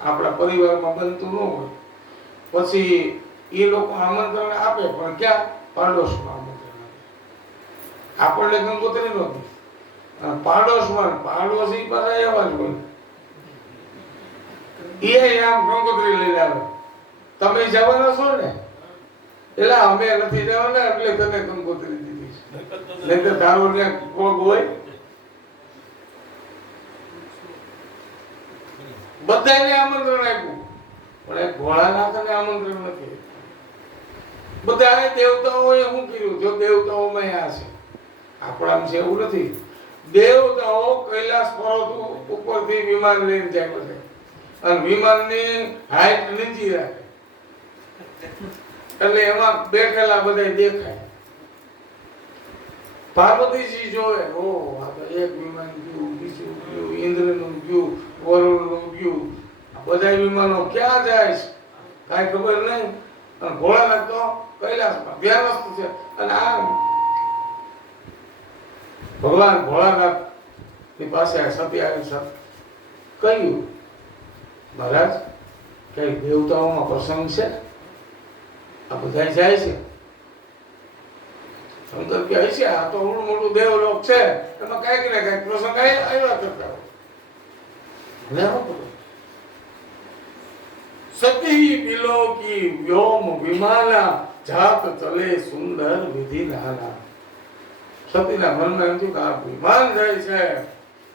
આપણા પરિવારમાં બનતું ન હોય, પછી એ લોકો આમંત્રણ આપે, પણ ક્યાં? પાડોશમાં આમંત્રણ આપે. આપણને ગંગોત્રી નહોતી, પાડોશમાં. પાડોશી પાછા એવા જ હોય, એ આમ ગંગોત્રી લઈને આવે. તમે જવાના છો ને, એટલે અમે નથી જવાના, એટલે તને ગંગોત્રી દીધી છે. નહીં તો તારો ત્યાં કોક હોય. બધાને આમંત્રણ આપ્યું, પણ એક ભોળાનાથને આમંત્રણ નથી. બધાને દેવતાઓએ શું કર્યું? જો દેવતાઓમાં આ છે, આપણામાં છે એવું નથી. દેવતાઓ કૈલાસ પર્વત ઉપરથી વિમાન લઈને જાય બધે, અને વિમાનની હાઈટ નીચી રાખે, એટલે એમાં બેઠેલા બધા દેખાય. પાર્વતીજી જોવે, ઓ આ તો એક વિમાન ગયું, બીજું ગયું, ઇન્દ્રનું ગયું, વરુણનું ગયું, બધા વિમાનો ક્યાં જાય છે કાંઈ ખબર નહીં. અને ભોળાનાથ તો કૈલાસમાં ધ્યાનસ્થ છે. અને આ ભગવાન ભોળાનાથ ની પાસે સતી આવી કહ્યું, મહારાજ કઈ દેવતાઓમાં પ્રસંગ છે? આ બધા જાય છે. શંકર કહે છે, આ તો મોટું દેવલોક છે, એમાં કઈક ને કઈક પ્રસંગ આવ્યા કરતા હોય. સતી બિલોકી વ્યોમ વિમાના જાત ચલે સુંદર વિધિ નાના. સતીના મનમાં એમ થયું કે આ વિમાન જાય છે.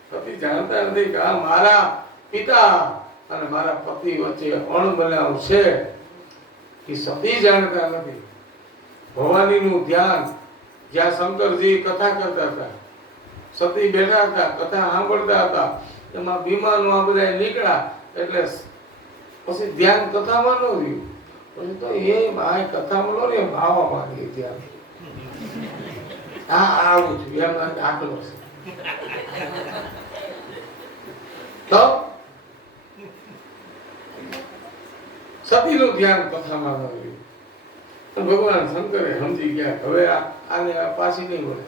સતી જાણતા નથી કે આ મારા પિતા અને મારા પતિ વચ્ચે અણબનાવ છે. એ સતી જાણતા નથી. ભવાનીનું ધ્યાન, જ્યાં શંકરજી કથા કરતા હતા, સતી બેઠા હતા, કથા સાંભળતા હતા, એમાં વિમાનો આ બધા નીકળ્યા. એટલે પછી ધ્યાન કથામાં ન રહ્યું. પછી તો એ કથામાં નો રે, ભાવામાં રહી ધ્યાન. આવું થયું, એમ આટલો છે. તો સતીનું ધ્યાન કથામાં ન રહ્યું. ભગવાન શંકરે સમજી ગયા, હવે આને પાછી નહીં વળે.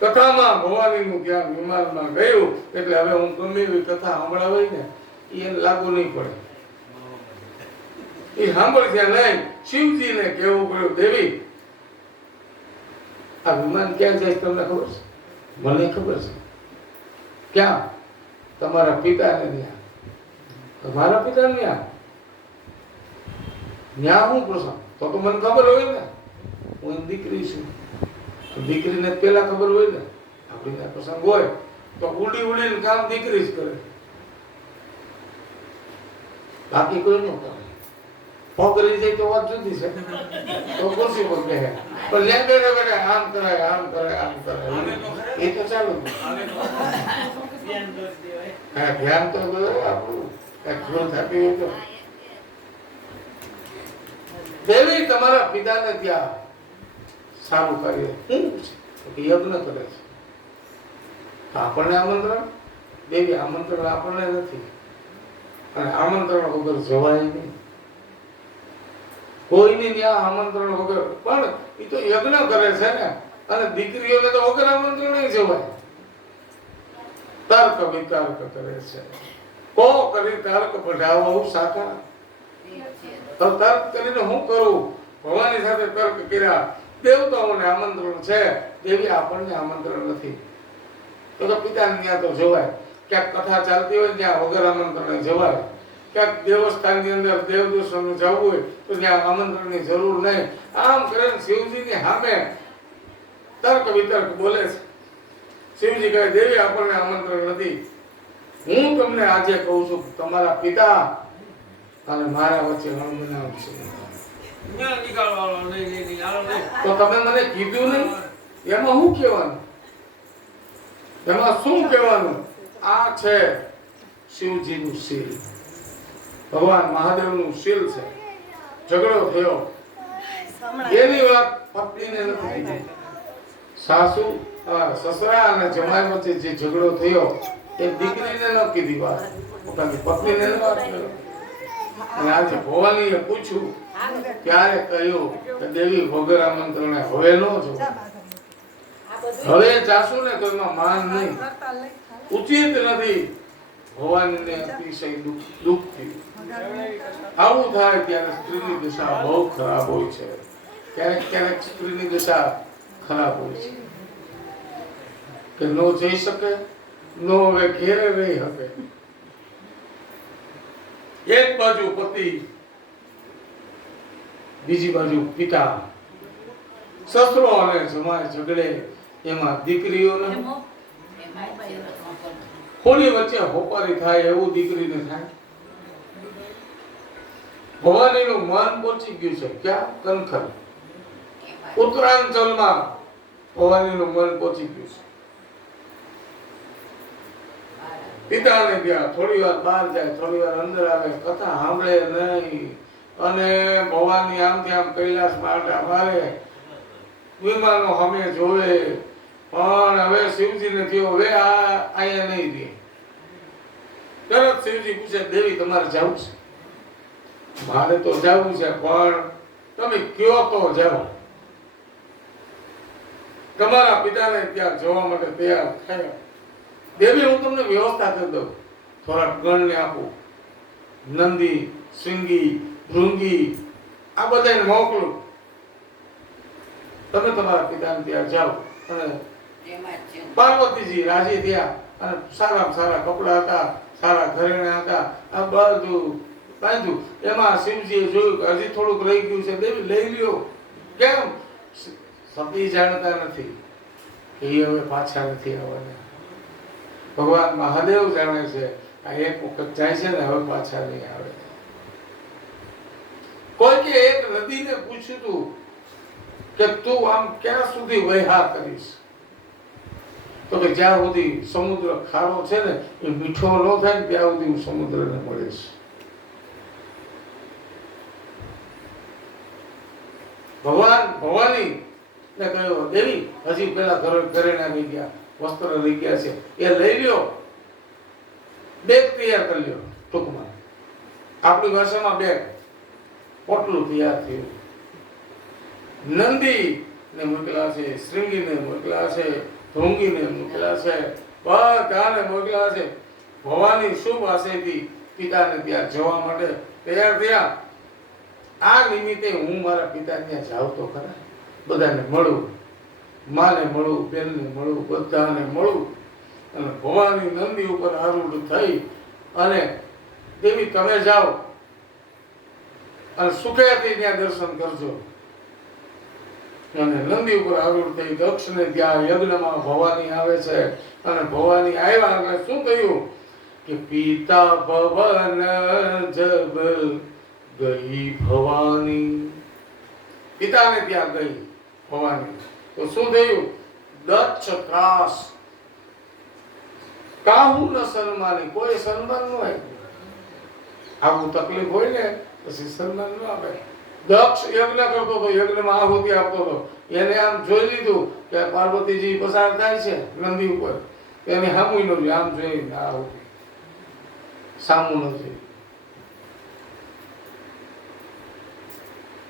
કથામાં ભવાનીનું ધ્યાન વિમાનમાં ગયું, એટલે હવે હું ગમે એવી કથા સાંભળાવાય ને એને લાગુ નહીં પડે. એ સાંભળ્યા નહીં. શિવજીને કહેવું પડ્યું, દેવી આ વિમાન ક્યાં જાય તમને ખબર છે? મને ખબર છે. ક્યાં? તમારા પિતાને ત્યાં. તમારા પિતાને ત્યાં? ત્યાં હું પ્રસંગ? તો મને ખબર હોય ને, હું એની દીકરી છું. દીકરીને પેલા ખબર હોય ને, આપણી પ્રસંગ હોય તો ઉડી ઉડીને કામ દીકરી જ કરે, બાકી કોઈ ન કરે. પગ રહી જાય તો વાત જુદી છે, તો ખુરશી પર બેસે, પણ લે બેઠે બેઠે આમ કરાય, આમ કરાય, આમ કરાય, એ તો ચાલુ. હા, ધ્યાન તો આપણું કઈ ભૂલ થતી હોય તો. દેવી તમારા પિતાને ત્યાં સારું કાર્ય શું છે? યજ્ઞ કરે છે. આપણને આમંત્રણ? દેવી આમંત્રણ આપણને નથી, અને આમંત્રણ વગર જવાય નહીં. કોઈની ત્યાં આમંત્રણ વગર, પણ એ તો યજ્ઞ કરે છે ને, અને દીકરીઓને તો વગર આમંત્રણ નહીં જવાય. તર્ક વિતર્ક કરે છે. કો કરી તર્ક પઢાવો સાકા, તો તર્ક કરીને હું કરું? ભવાની સાથે તર્ક કર્યા, દેવતાઓને આમંત્રણ છે, દેવી આપણને આમંત્રણ નથી. તો પિતાને ત્યાં તો જવાય, ક્યાંક કથા ચાલતી હોય ત્યાં વગર આમંત્રણે જવાય, ક્યાંક દેવસ્થાનની અંદર દેવ દર્શને જવું હોય તો ત્યાં આમંત્રણની જરૂર નહીં. આમ કરીને શિવજીની સામે તર્ક વિતર્ક બોલે છે. શિવજી કહે, દેવી આપણને આમંત્રણ નથી. હું તમને આજે કહું છું, તમારા પિતા અને મારા વચ્ચે અણબનાવ છે. તો તમે મને કીધું નહીં, એમાં શું કહેવાનું? એમાં શું કહેવાનું? આ છે શિવજીનું શીલ, ભગવાન મહાદેવનું શીલ છે. ઝઘડો થયો, એની વાત પત્નીને નથી કીધી. સાસુ સસરા અને જમાઈ વચ્ચે જે ઝઘડો થયો એ દીકરીને ન કીધી વાત, પોતાની પત્નીને વાત કરી. અને આજે ભવાનીએ પૂછ્યું, ક્યારે કહ્યું કે દેવી વગર આમંત્રણે હવે ન જો, હવે જાશું ને તો એમાં માન નહીં, ઉચિત નથી. ભવાનીને અતિશય દુઃખ થયું. આવું થાય ત્યારે સ્ત્રીની દશા બહુ ખરાબ હોય છે. ક્યારેક ક્યારેક સ્ત્રીની દશા ખરાબ હોય છે કે નો જઈ શકે, નો હવે ઘેરે રહી શકે. એક બાજુ પતિ, બીજી બાજુ પિતા, સસરો અને જમાઈ ઝઘડે, એમાં દીકરીઓને હોળી વચ્ચે હોપારી થાય એવું દીકરીને થાય. ભવાનીનું મન પહોંચી ગયું છે ક્યાં? કનખલ, ઉત્તરાંચલમાં ભવાનીનું મન પહોંચી ગયું છે. પિતાને ત્યાં થોડી વાર બહાર જાય, થોડી વાર અંદર આવે, કથા સાંભળે નહીં. અને ભવાની આમથી આમ કૈલાસ માટા મારે, વિમાનો સામે જોવે, પણ હવે શિવજીને થયો હવે આ અહીંયા નહીં દે. તરત શિવજી પૂછે, દેવી તમારે જવું છે? મારે તો જવું છે, પણ તમે કયો તો જાઓ. તમારા પિતાને ત્યાં જવા માટે તૈયાર થયા. દેવી હું તમને વ્યવસ્થા કરી દઉં, થોડાક ગણને આપું, નંદી, શૃંગી, ભૃંગી આ બધાને મોકલું, તમે તમારા પિતાને ત્યાં જાઓ. અને પાર્વતીજી રાજી થયા અને સારા સારા કપડા હતા, સારા ઘરેણા હતા, આ બધું બાંધ્યું. એમાં શિવજીએ જોયું કે હજી થોડુંક રહી ગયું છે, દેવી લઈ લ્યો. કેમ? સતી જાણતા નથી કે એ હવે પાછા નથી આવવાના. ભગવાન મહાદેવ જાણે છે આ એક વખત જાય છે ને હવે પાછા નહીં આવે. કોઈ કે એક નદીને પૂછ્યું તું કે તું આમ ક્યાં સુધી વહેહા કરીશ? તો કે જ્યાં સુધી સમુદ્ર ખારો છે ને એ મીઠો ન થાય ને ત્યાં સુધી હું સમુદ્રને મળીશ. ભવાની ને કહ્યું, દેવી હજી પેલા ઘરેણા રહી ગયા, વસ્ત્ર રહી ગયા છે, એ લઈ લ્યો, બેગ તૈયાર કરી લ્યો. ટૂંકમાં આપણી ભાષામાં બેગ, પોટલું તૈયાર થયું. નંદી ને મોકલા છે, શૃંગી ને મોકલા છે, ભૃંગી ને મોકલા છે, બધાને મોકલા છે. ભવાની શુભ આશયથી પિતાને ત્યાં જવા માટે તૈયાર થયા. આ નિમિત્તે હું મારા પિતા ત્યાં જાઉં તો ખરા, બધાને મળું, માને મળું, બેનને મળું, બધાને મળું. અને ભવાની નંદી ઉપર આરૂઢ થઈ અને દેવી તમે જાઓ અને સુખેથી ત્યાં દર્શન કરજો. અને નંદી ઉપર આરૂઢ થઈ દક્ષને ત્યાં યજ્ઞમાં ભવાની આવે છે. અને ભવાની આવ્યા એટલે શું કહ્યું કે પિતા ભવન જબ ગઈ ભવાની. પિતાને ત્યાં ગઈ ભવાની તો શું થયું? દક્ષ ત્રાસ, કાહુ ન સન્માની, કોઈ સન્માન ન આપ્યું. આવું તકલીફ હોય ને પછી સન્માન ન આપે. દક્ષ યજ્ઞ કરતો હતો, યજ્ઞમાં આહુતિ આપતો હતો. એને આમ જોઈ લીધું કે પાર્વતીજી પસાર થાય છે નંદી ઉપર, એને સામું ન જોયું, આમ જોઈને આહુતિ સામું ન જોયું.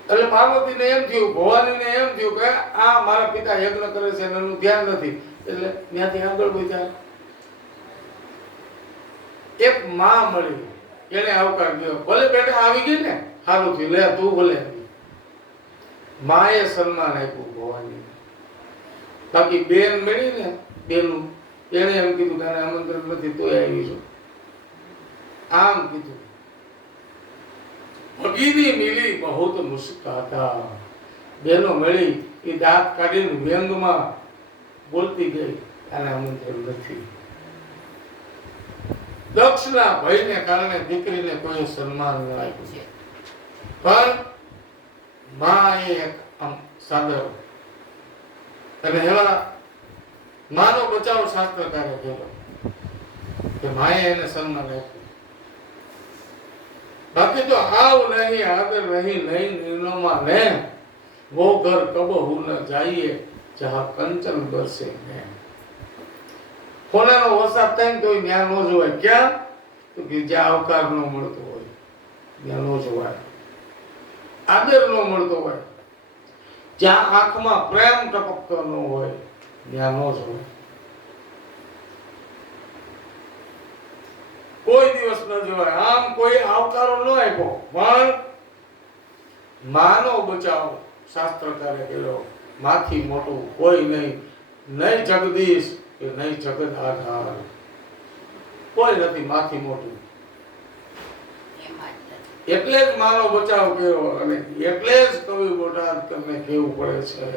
એટલે પાર્વતીને એમ થયું, ભવાનીને એમ થયું કે આ મારા પિતા યજ્ઞ કરે છે એનું ધ્યાન નથી, એટલે ત્યાંથી આગળ વધ્યા. એક માં મળી એને આવકાર દીધો. ભલે બેટા આવી ગઈ ને, સારું થયું, લે તું ભલે આવી. માએ સન્માન આપ્યું ભવાની. બાકી બેન મળી ને, બેનું એને એમ કીધું કે આને આમંત્રણ નથી તોય આવી છું, આમ કીધું. ભગીની મિલી બહુત મુસ્કાતા. બેનો મળી એ દાંત કાઢીને વ્યંગમાં બોલતી ગઈ, આને આમંત્રણ નથી. દક્ષના ભયને કારણે દીકરીને કોઈ સન્માન ન આપ્યું. પણ માં એક સાદર અને એવા માનો બચાવ શાસ્ત્રકારે કર્યો કે માએ એને સન્માન આપ્યું. બાકી તો આવ નહીં આદર નહીં નહીં નિર્ણયમાં ને वो घर कबहू न जाइए जहाँ कंचन बरसे में. કોનાનો વરસાદ થાય ને તો ત્યાં ન જોવાય. ક્યાં? તો કે જ્યાં આવકાર ન મળતો હોય ત્યાં ન જોવાય, આદર ન મળતો હોય, જ્યાં આંખમાં પ્રેમ ટપકતો ન હોય ત્યાં ન જોવાય. કોઈ દિવસ ન જોવાય. આમ કોઈ આવકારો ન આપ્યો, પણ માનો બચાવ શાસ્ત્રકારે કર્યો. માથી મોટું કોઈ નહીં, નહીં જગદીશ કે નહીં જગત આધાર, કોઈ નથી માથી મોટું. એટલે જ માનો બચાવ કર્યો અને એટલે જ કવિ બોટાદ તમને કહેવું પડે છે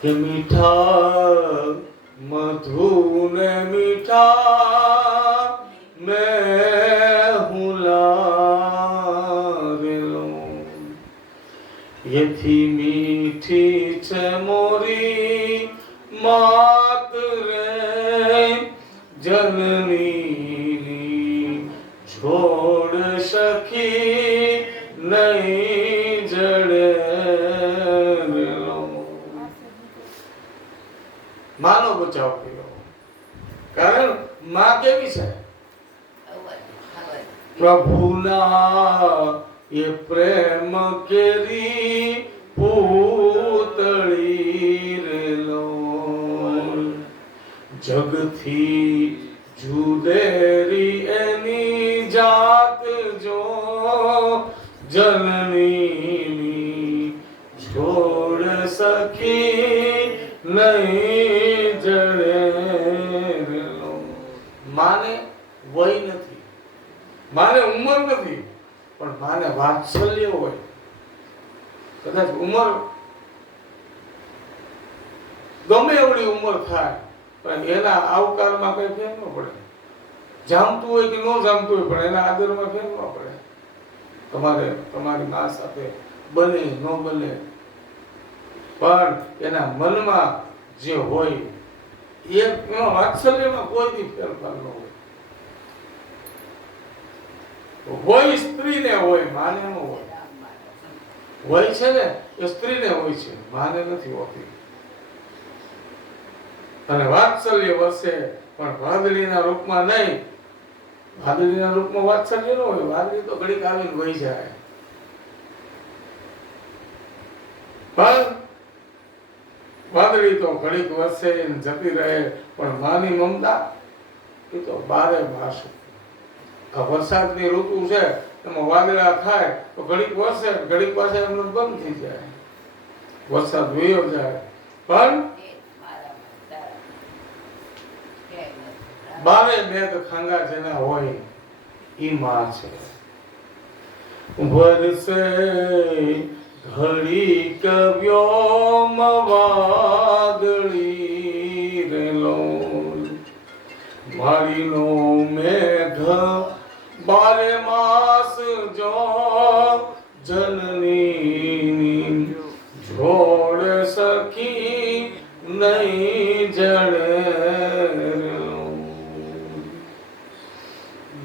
કે મીઠા મધુ ને મીઠા મેં હું લાવેલો, એથી મીઠી છે મોરી માત રે જનની છોડ સખી નહીં જડે. માનો બચાવ કર્યો, કારણ માં કેવી છે? પ્રભુના એ પ્રેમ કેરી પૂતળી રેલો, જગથી જુદેરી એની જાત જો જનની છોડ સખી નહીં જડે. માને વય નથી, માને ઉંમર નથી, પણ માને વાત્સલ્ય હોય. કદાચ ઉંમર ગમે એવડી ઉંમર થાય પણ એના આવકારમાં કઈ ફેર ન પડે. જામતું હોય કે ન જામતું હોય પણ એના આદરમાં ફેર ન પડે. તમારે તમારી મા સાથે બને ન બને પણ એના મનમાં જે હોય એના વાત્સલ્યમાં કોઈ દી ફેરફાર ન હોય. હોય સ્ત્રીને હોય, માને ન હોય. હોય છે ને એ સ્ત્રીને હોય છે, માને નથી હોતી. અને વાત્સલ્ય વસે પણ વાદળીના રૂપમાં નહીં. વાદળીના રૂપમાં વાત્સલ્ય ન હોય. વાદળી તો ઘડીક આવીને વહી જાય, પણ વાદળી તો ઘડીક વસે જતી રહે. પણ માની મમતા એ તો બારે માસ. આ વરસાદની ઋતુ છે એમાં વાદળા થાય તો ઘડીક વરસે, ઘડીક પાસે એમને બંધ થઈ જાય, વરસાદ વયો જાય. પણ બારે મેઘ ખાંગા જેના હોય ઈ માં છે. વરસે ઘડીક વ્યોમ વાદળી રેલો, મારીનો મેઘ બારે માસ જો જનની જોડ સખી નહીં જડે.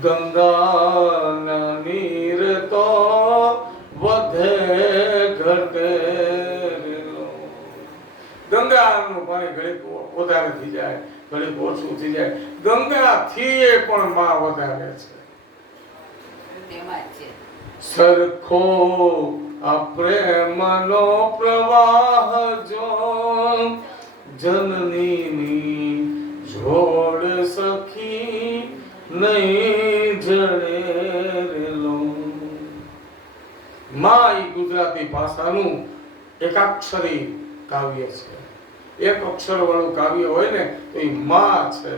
ગંગાના નીર તો વધે ઘટે. ગંગાનું પાણી ઘડીક વધારે થઈ જાય, ઘડીક ઓછું થઈ જાય. ગંગાથી પણ માં વધારે છે. સરખો આ પ્રેમનો પ્રવાહ જો જનની જોડ સખી નહીં માં એ ગુજરાતી ભાષાનું એકાક્ષરી કાવ્ય છે. એક અક્ષર વાળું કાવ્ય હોય ને તો એ માં છે.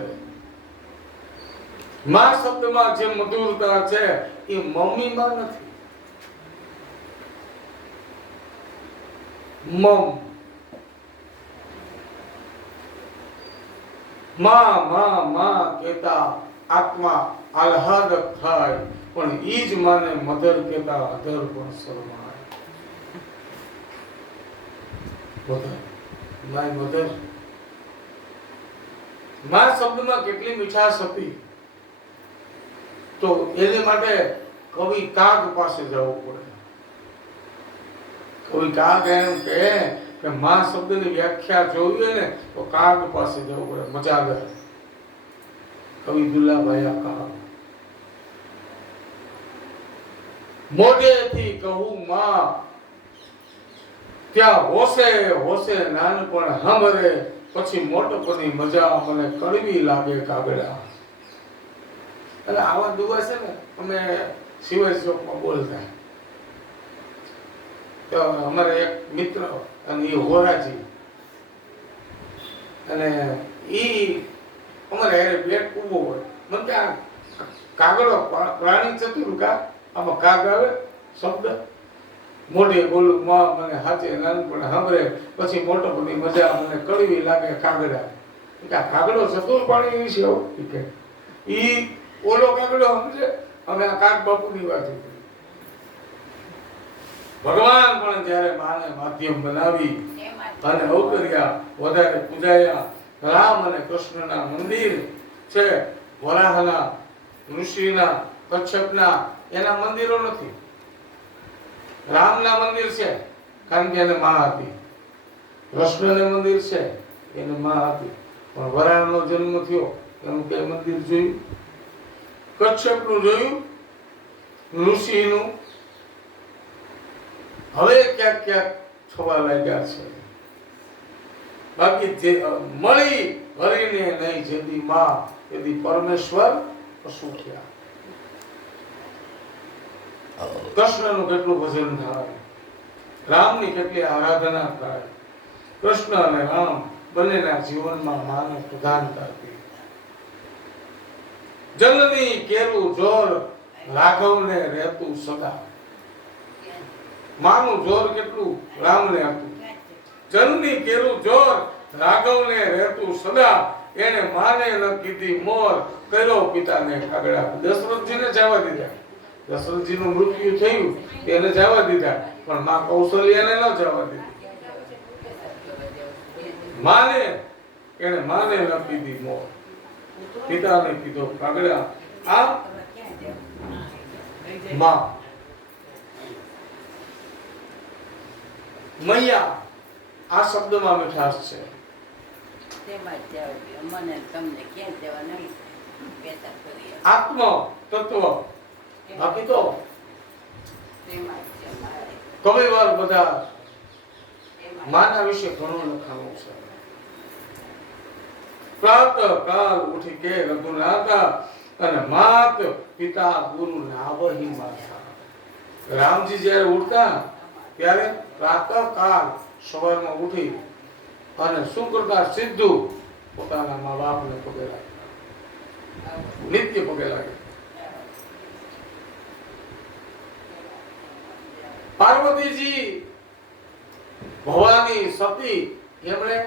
માં શબ્દમાં જે મધુરતા છે એ મમ્મીમાં નથી. માં કહેતા આત્મા આહ્લાદક થાય, પણ ઈ જ માને મધર કહેતા અધર પણ શરમાય. My mother. માં શબ્દમાં કેટલી મીઠાશ હતી, તો એની માટે કવિ કાગ પાસે જવું પડે. કવિ કાગ એમ કહે કે માં શબ્દની વ્યાખ્યા જોવી હોય ને તો કાગ પાસે જવું પડે. મજાગર કવિ દુલ્લાભાઈ કાગ. મોઢેથી કહું માં, ત્યાં હોશે હોશે નાનપણ સાંભળે, પછી મોટપણની મજા મને કડવી લાગે કાગડા. એટલે આવા દુવા છે ને અમે શિવાય ચોકમાં બોલતા. તો અમારે એક મિત્ર અને એ હોરાજી, અને ઈ અમારે પેટ ઉભો હોય. મને કે આ કાગડો પ્રાણી ચતુર કા, આમાં કાગ આવે શબ્દ. મોઢે બોલું માં મને હાથે નાનપણ સાંભળે, પછી મોટપણની મજા મને કડવી લાગે કાગડા. આ કાગડો ચતુર પ્રાણી છે કે ઈ ઓલો કાગડો સમજે. અમે આ કાગ બાપુની વાત કરી. ભગવાન પણ જ્યારે માને માધ્યમ બનાવી અને અવતર્યા, વધારે પૂજાયા. રામ અને કૃષ્ણના મંદિર છે, વરાહના, ઋષિના, કચ્છપના એના મંદિરો નથી. રામના મંદિર છે કારણ કે એને માં હતી. કૃષ્ણને મંદિર છે એને માં હતી, પણ વરાહનો જન્મ થયો એનું કઈ મંદિર જોયું? કચ્છપનું જોયું? ઋષિનું હવે ક્યાંક ક્યાંક થવા લાગ્યા છે. બાકી જે મળી હરીને નહીં જેથી માં તેથી પરમેશ્વર પશુ થયા. કૃષ્ણનું કેટલું ભજન થાય, રામની કેટલી આરાધના થાય. કૃષ્ણ અને રામ બંનેના જીવનમાં માને પ્રધાનતા હતી. જનની કેરું જોર રાઘવને રહેતું સદા. માનું જોર કેટલું રામને હતું. જનની કેરું જોર રાઘવને રહેતું સદા. એને માને ન કીધી મોર, કર્યો પિતાને કાગડા. દશરથજીને જવા દીધા. દશરથજીનું મૃત્યુ થયું એને જવા દીધા, પણ માં કૌશલ્યાને ન જવા દીધી. માને એને માને ન કીધી મોર, પિતાને કીધો કાગડા. આ માં મૈયા આ શબ્દમાં મીઠાશ છે. આત્મ તત્વ. બાકી તો કવિવાર બધા માના વિશે ઘણું લખાણું છે. પ્રાત કાલ ઉઠી કે રઘુનાથા, અને માત પિતા ગુરુ નાવહી માતા. રામજી જ્યારે ઉઠતા ત્યારે પ્રાત કાલ સવારમાં ઉઠી અને શું કરતા? સીધું પોતાના મા બાપને પગે લાગતા, નિત્ય પગે લાગે. પાર્વતીજી ભવાની સતી એમણે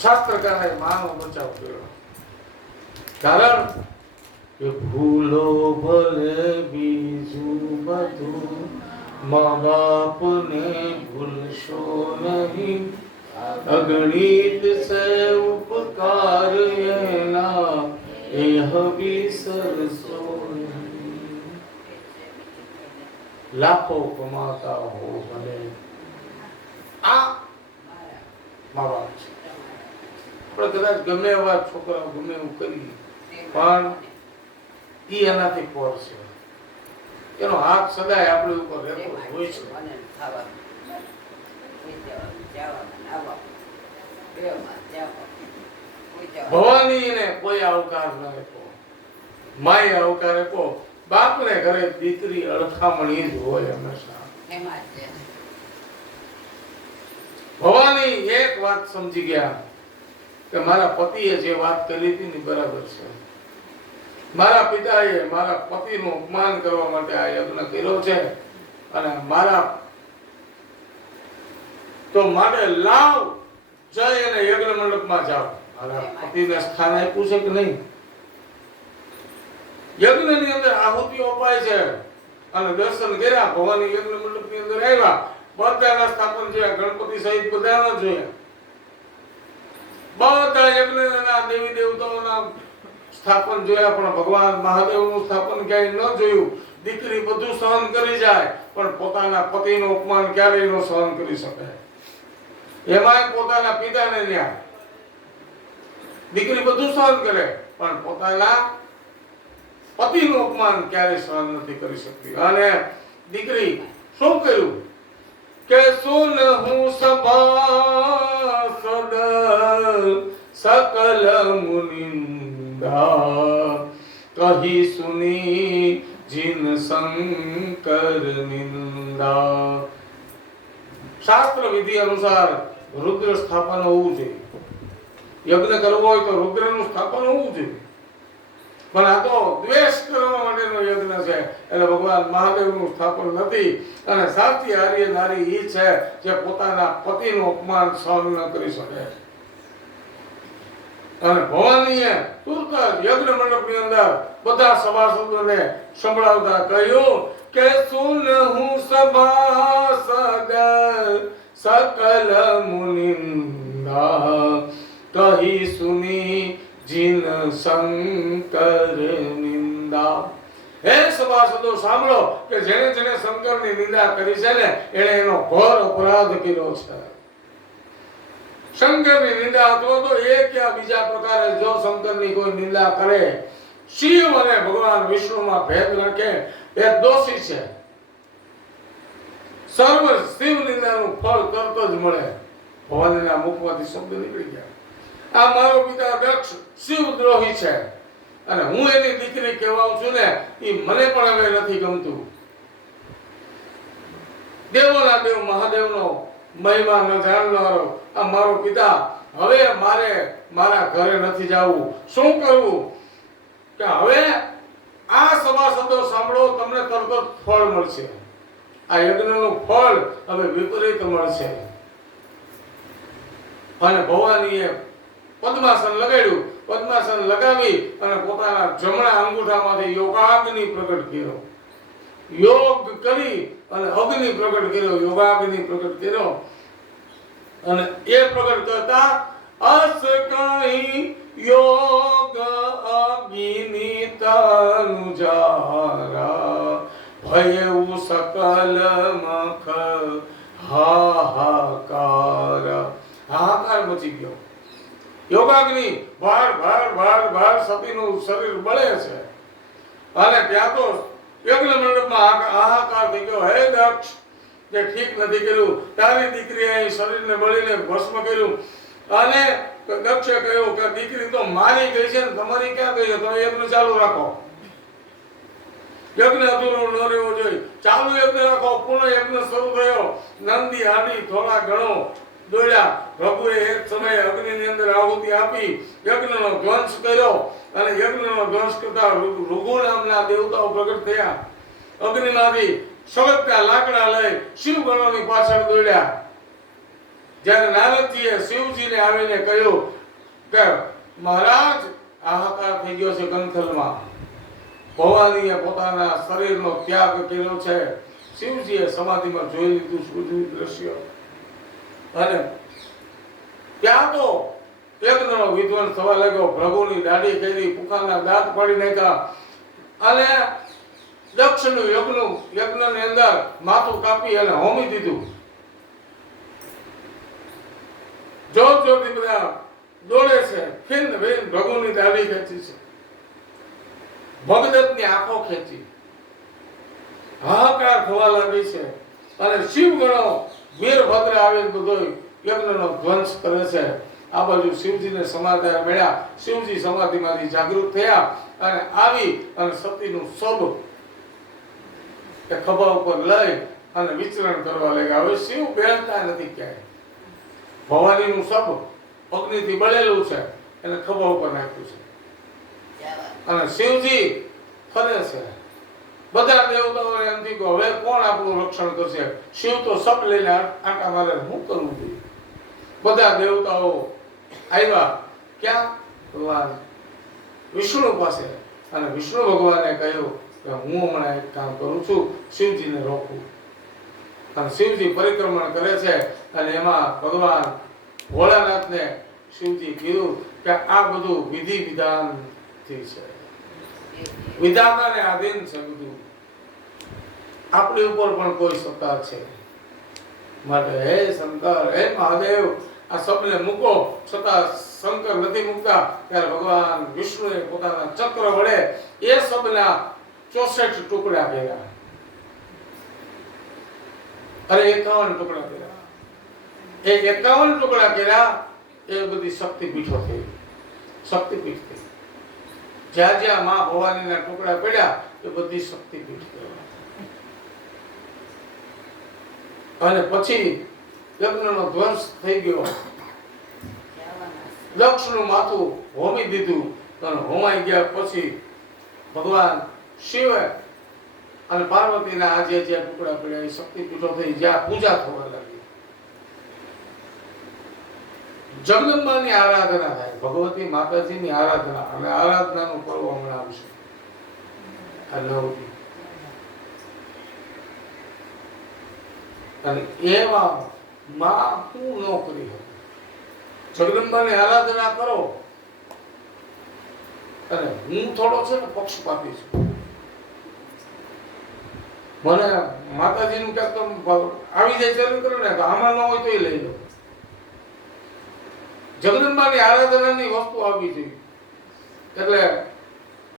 શાસ્ત્રકારે માનો બચાવ કર્યો. કારણ કે ભૂલો ભલે બીજું બધું, મા બાપને ભૂલશો નહીં. અગણિત છે ઉપકાર એના, એ વિસરશો નહીં. લાખો કમાતા હો ભલે. આ મા બાપ છે. આપણે કદાચ ગમે એવા છોકરાઓ ગમે એવું કરી, પણ ઈ એનાથી પર છે. એનો હાથ સદાય આપણી ઉપર રહેતો હોય છે. ભવાનીને કોઈ આવકાર ન આપ્યો, માએ આવકાર આપ્યો. બાપને ઘરે દીકરી અડખામણી જ હોય હંમેશા. એમાં જ છે. ભવાની એક વાત સમજી ગયા કે મારા પતિએ જે વાત કરી હતી ને બરાબર છે. મારા પિતાએ મારા પતિનું અપમાન કરવા માટે આ યજ્ઞ કર્યો છે અને મારા તો માટે લાવ જઈ અને યજ્ઞ મંડપમાં જાઓ. મારા પતિને સ્થાન આપ્યું છે કે નહીં? યજ્ઞની અંદર આહુતિઓ અપાય છે અને દર્શન કર્યા. ભવાની યજ્ઞ મંડપની અંદર આવ્યા, બધાના સ્થાપન જોયા, ગણપતિ સહિત બધાના જોયા, બધા યજ્ઞના દેવી દેવતાઓના સ્થાપન જોયા, પણ ભગવાન મહાદેવનું સ્થાપન ક્યાંય ન જોયું. દીકરી બધું સહન કરી જાય પણ પોતાના પતિનું અપમાન ક્યારેય ન સહન કરી શકે. એમાંય પોતાના પિતાને ન્યાય. દીકરી બધું સહન કરે પણ પોતાના પતિનું અપમાન ક્યારેય સહન નથી કરી શકતી. અને દીકરી શું કર્યું કે સુન હું સભાસદ સકલ મુનિંદા કહી સુની જીન શંકર નિંદા. શાસ્ત્ર વિધિ અનુસાર રુદ્ર સ્થાપન હોવું જોઈએ. યજ્ઞ કરવો હોય તો રુદ્રનું સ્થાપન હોવું જોઈએ. પણ આ તો દ્વેષ કરવા માટેનો યજ્ઞ છે એટલે ભગવાન મહાદેવનું સ્થાપન નથી. અને સાચી આર્ય નારી એ છે જે પોતાના પતિનું અપમાન સહન ન કરી શકે. અને ભવાનીએ તુરત જ યજ્ઞ મંડપની અંદર બધા સભાસદોને સંભળાવતા કહ્યું કે સુન હું સભાસદ સકલ મુનિંદા કહી સુની જીન શંકર નિંદા. હે સભાસદો સાંભળો કે જેણે જેણે શંકરની નિંદા કરી છે ને એણે એનો ઘોર અપરાધ કર્યો છે. શંકરની નિંદા અથવા તો એક યા બીજા પ્રકારે જો શંકરની કોઈ નિંદા કરે, શિવ અને ભગવાન વિષ્ણુમાં ભેદ રાખે, એ દોષી છે. સર્વ શિવ નિંદાનું ફળ તરત જ મળે. ભવાનીના મુખમાંથી શબ્દ નીકળી ગયા, આ મારો પિતા દક્ષ શિવદ્રોહી છે અને હું એની દીકરી કહેવાઉં છું ને એ મને પણ હવે નથી ગમતું. દેવોના દેવ મહાદેવનો મહિમા ન જાણનારો આ મારો પિતા, હવે મારે મારા ઘરે નથી જવું. શું કરવું કે હવે આ સભાસદો સાંભળો, તમને તરત જ ફળ મળશે. આ યજ્ઞનું ફળ હવે વિપરીત મળશે. અને ભવાનીએ પદ્માસન લગાડ્યું. પદ્માસન લગાવી અને પોતાના જમણા અંગૂઠામાંથી યોગાગ્નિ પ્રગટ કર્યો. યોગ કરી અને અગ્નિ પ્રગટ કર્યો, યોગાગ્નિ પ્રગટ કર્યો. અને એ પ્રગટ કરતા અસ કઈ યોગ અગ્નિ તનુજારા ભયઉ સકલ મખ હાહાકાર. હાહાકાર મચી ગયો. યોગાગ્નિ ભાર ભાર ભાર ભાર સતીનું શરીર બળે છે. અને ત્યાં તો યજ્ઞ મંડપમાં હાહાકાર થઈ ગયો. હે દક્ષ, જે ઠીક નથી કર્યું, તારી દીકરીએ અહીં શરીરને બળીને ભસ્મ કર્યું. અને દક્ષે કહ્યું કે દીકરી તો મારી ગઈ છે ને તમારી ક્યાં ગઈ છે? તમે યજ્ઞ ચાલુ રાખો. યજ્ઞ અધૂરો ન રહેવો જોઈએ. ચાલુ યજ્ઞ રાખો. પૂર્ણ યજ્ઞ શરૂ થયો. નંદી આદિ થોડા ઘણો દોડ્યા. પ્રભુએ એક સમયે અગ્નિની અંદર આહુતિ આપી, યજ્ઞનો ધ્વંસ કર્યો. અને યજ્ઞનો ધ્વંસ કરતા ઋગુ નામના દેવતાઓ પ્રગટ થયા. અગ્નિમાંથી સળગતા લાકડા લઈ શિવગણોની પાછળ દોડ્યા. જ્યારે નારદજીએ શિવજીને આવીને કહ્યું કે મહારાજ, હાહાકાર થઈ ગયો છે ગંથલમાં. ભવાનીએ પોતાના શરીરનો ત્યાગ કર્યો છે. શિવજીએ સમાધિમાં જોઈ લીધું સૂર્ય દ્રશ્ય. અને ત્યાં તો યજ્ઞનો વિધ્વંસ થવા લાગ્યો. પ્રભુની દાઢી કરી, પુખાના દાંત પાડી નાખ્યા. અને દક્ષનું યજ્ઞની અંદર માથું કાપી અને હોમી દીધું. જોત જોતી બધા દોડે છે. ખિન્ન ભિન્ન ભગુની દાઢી ખેંચી છે. ભગદત્તની આંખો ખેંચી. હાહાકાર થવા લાગી છે. અને શિવગણો વીરભદ્ર આવીને બધો યજ્ઞનો ધ્વંસ કરે છે. આ બાજુ શિવજીને સમાચાર મળ્યા. શિવજી સમાધિમાંથી જાગૃત થયા અને આવી અને સતીનું સબ એ ખભા ઉપર લઈ અને વિચરણ કરવા લાગ્યા. હવે શિવ બેહતા નથી ક્યાંય. ભવાનીનું સબ અગ્નિથી બળેલું છે, એને ખભા ઉપર નાખ્યું છે અને શિવજી ફરે છે. બધા દેવતાઓને એમ થયું કે હવે કોણ આપણું રક્ષણ કરશે? શિવ તો સબ લઈને આંટા મારે, શું કરવું જોઈએ? બધા દેવતાઓ આવ્યા ક્યાં? ભગવાન વિષ્ણુ પાસે. અને વિષ્ણુ ભગવાને કહ્યું કે હું હમણાં એક કામ કરું છું, શિવજીને રોકું. અને શિવજી પરિક્રમણ કરે છે અને એમાં ભગવાન ભોળાનાથને શિવજી કીધું કે આ બધું વિધિ વિધાનથી છે, વિધાતાને આધીન છે બધું. આપણી ઉપર પણ કોઈ સત્તા છે. માટે હે શંકર, હે મહાદેવ, આ સબને મૂકો. છતાં શંકર નથી મૂકતા. ત્યારે ભગવાન વિષ્ણુએ પોતાના ચક્ર વડે એ સબના 64 ટુકડા કર્યા. અરે 51 ટુકડા કર્યા. એ 51 ટુકડા કર્યા. એ બધી શક્તિપીઠો થઈ, શક્તિપીઠ થઈ. જ્યાં જ્યાં માં ભવાનીના ટુકડા પડ્યા એ બધી શક્તિપીઠ કહેવાય. અને પછી યજ્ઞનો ધ્વંસ થઈ ગયો. દક્ષનું માથું હોમી દીધું અને હોમાઈ ગયા પછી ભગવાન શિવે અને પાર્વતીના આજે જે ટુકડા પડ્યા એ શક્તિપીઠો થઈ, જ્યાં પૂજા થવા લાગી. જગદંબાની આરાધના થાય, ભગવતી માતાજીની આરાધના. અને આરાધનાનું પર્વ હમણાં આવશે. અને એવા માં હું ન કરી શકું. જગદંબાની આરાધના કરો. અને હું થોડો છે ને પક્ષપાતી છું. મને માતાજીનું ક્યાંક તો આવી જાય ચાલુ કરે ને, આમાં ન હોય તો એ લઈ લો. જગદંબાની આરાધનાની વસ્તુ આવી જોઈએ. એટલે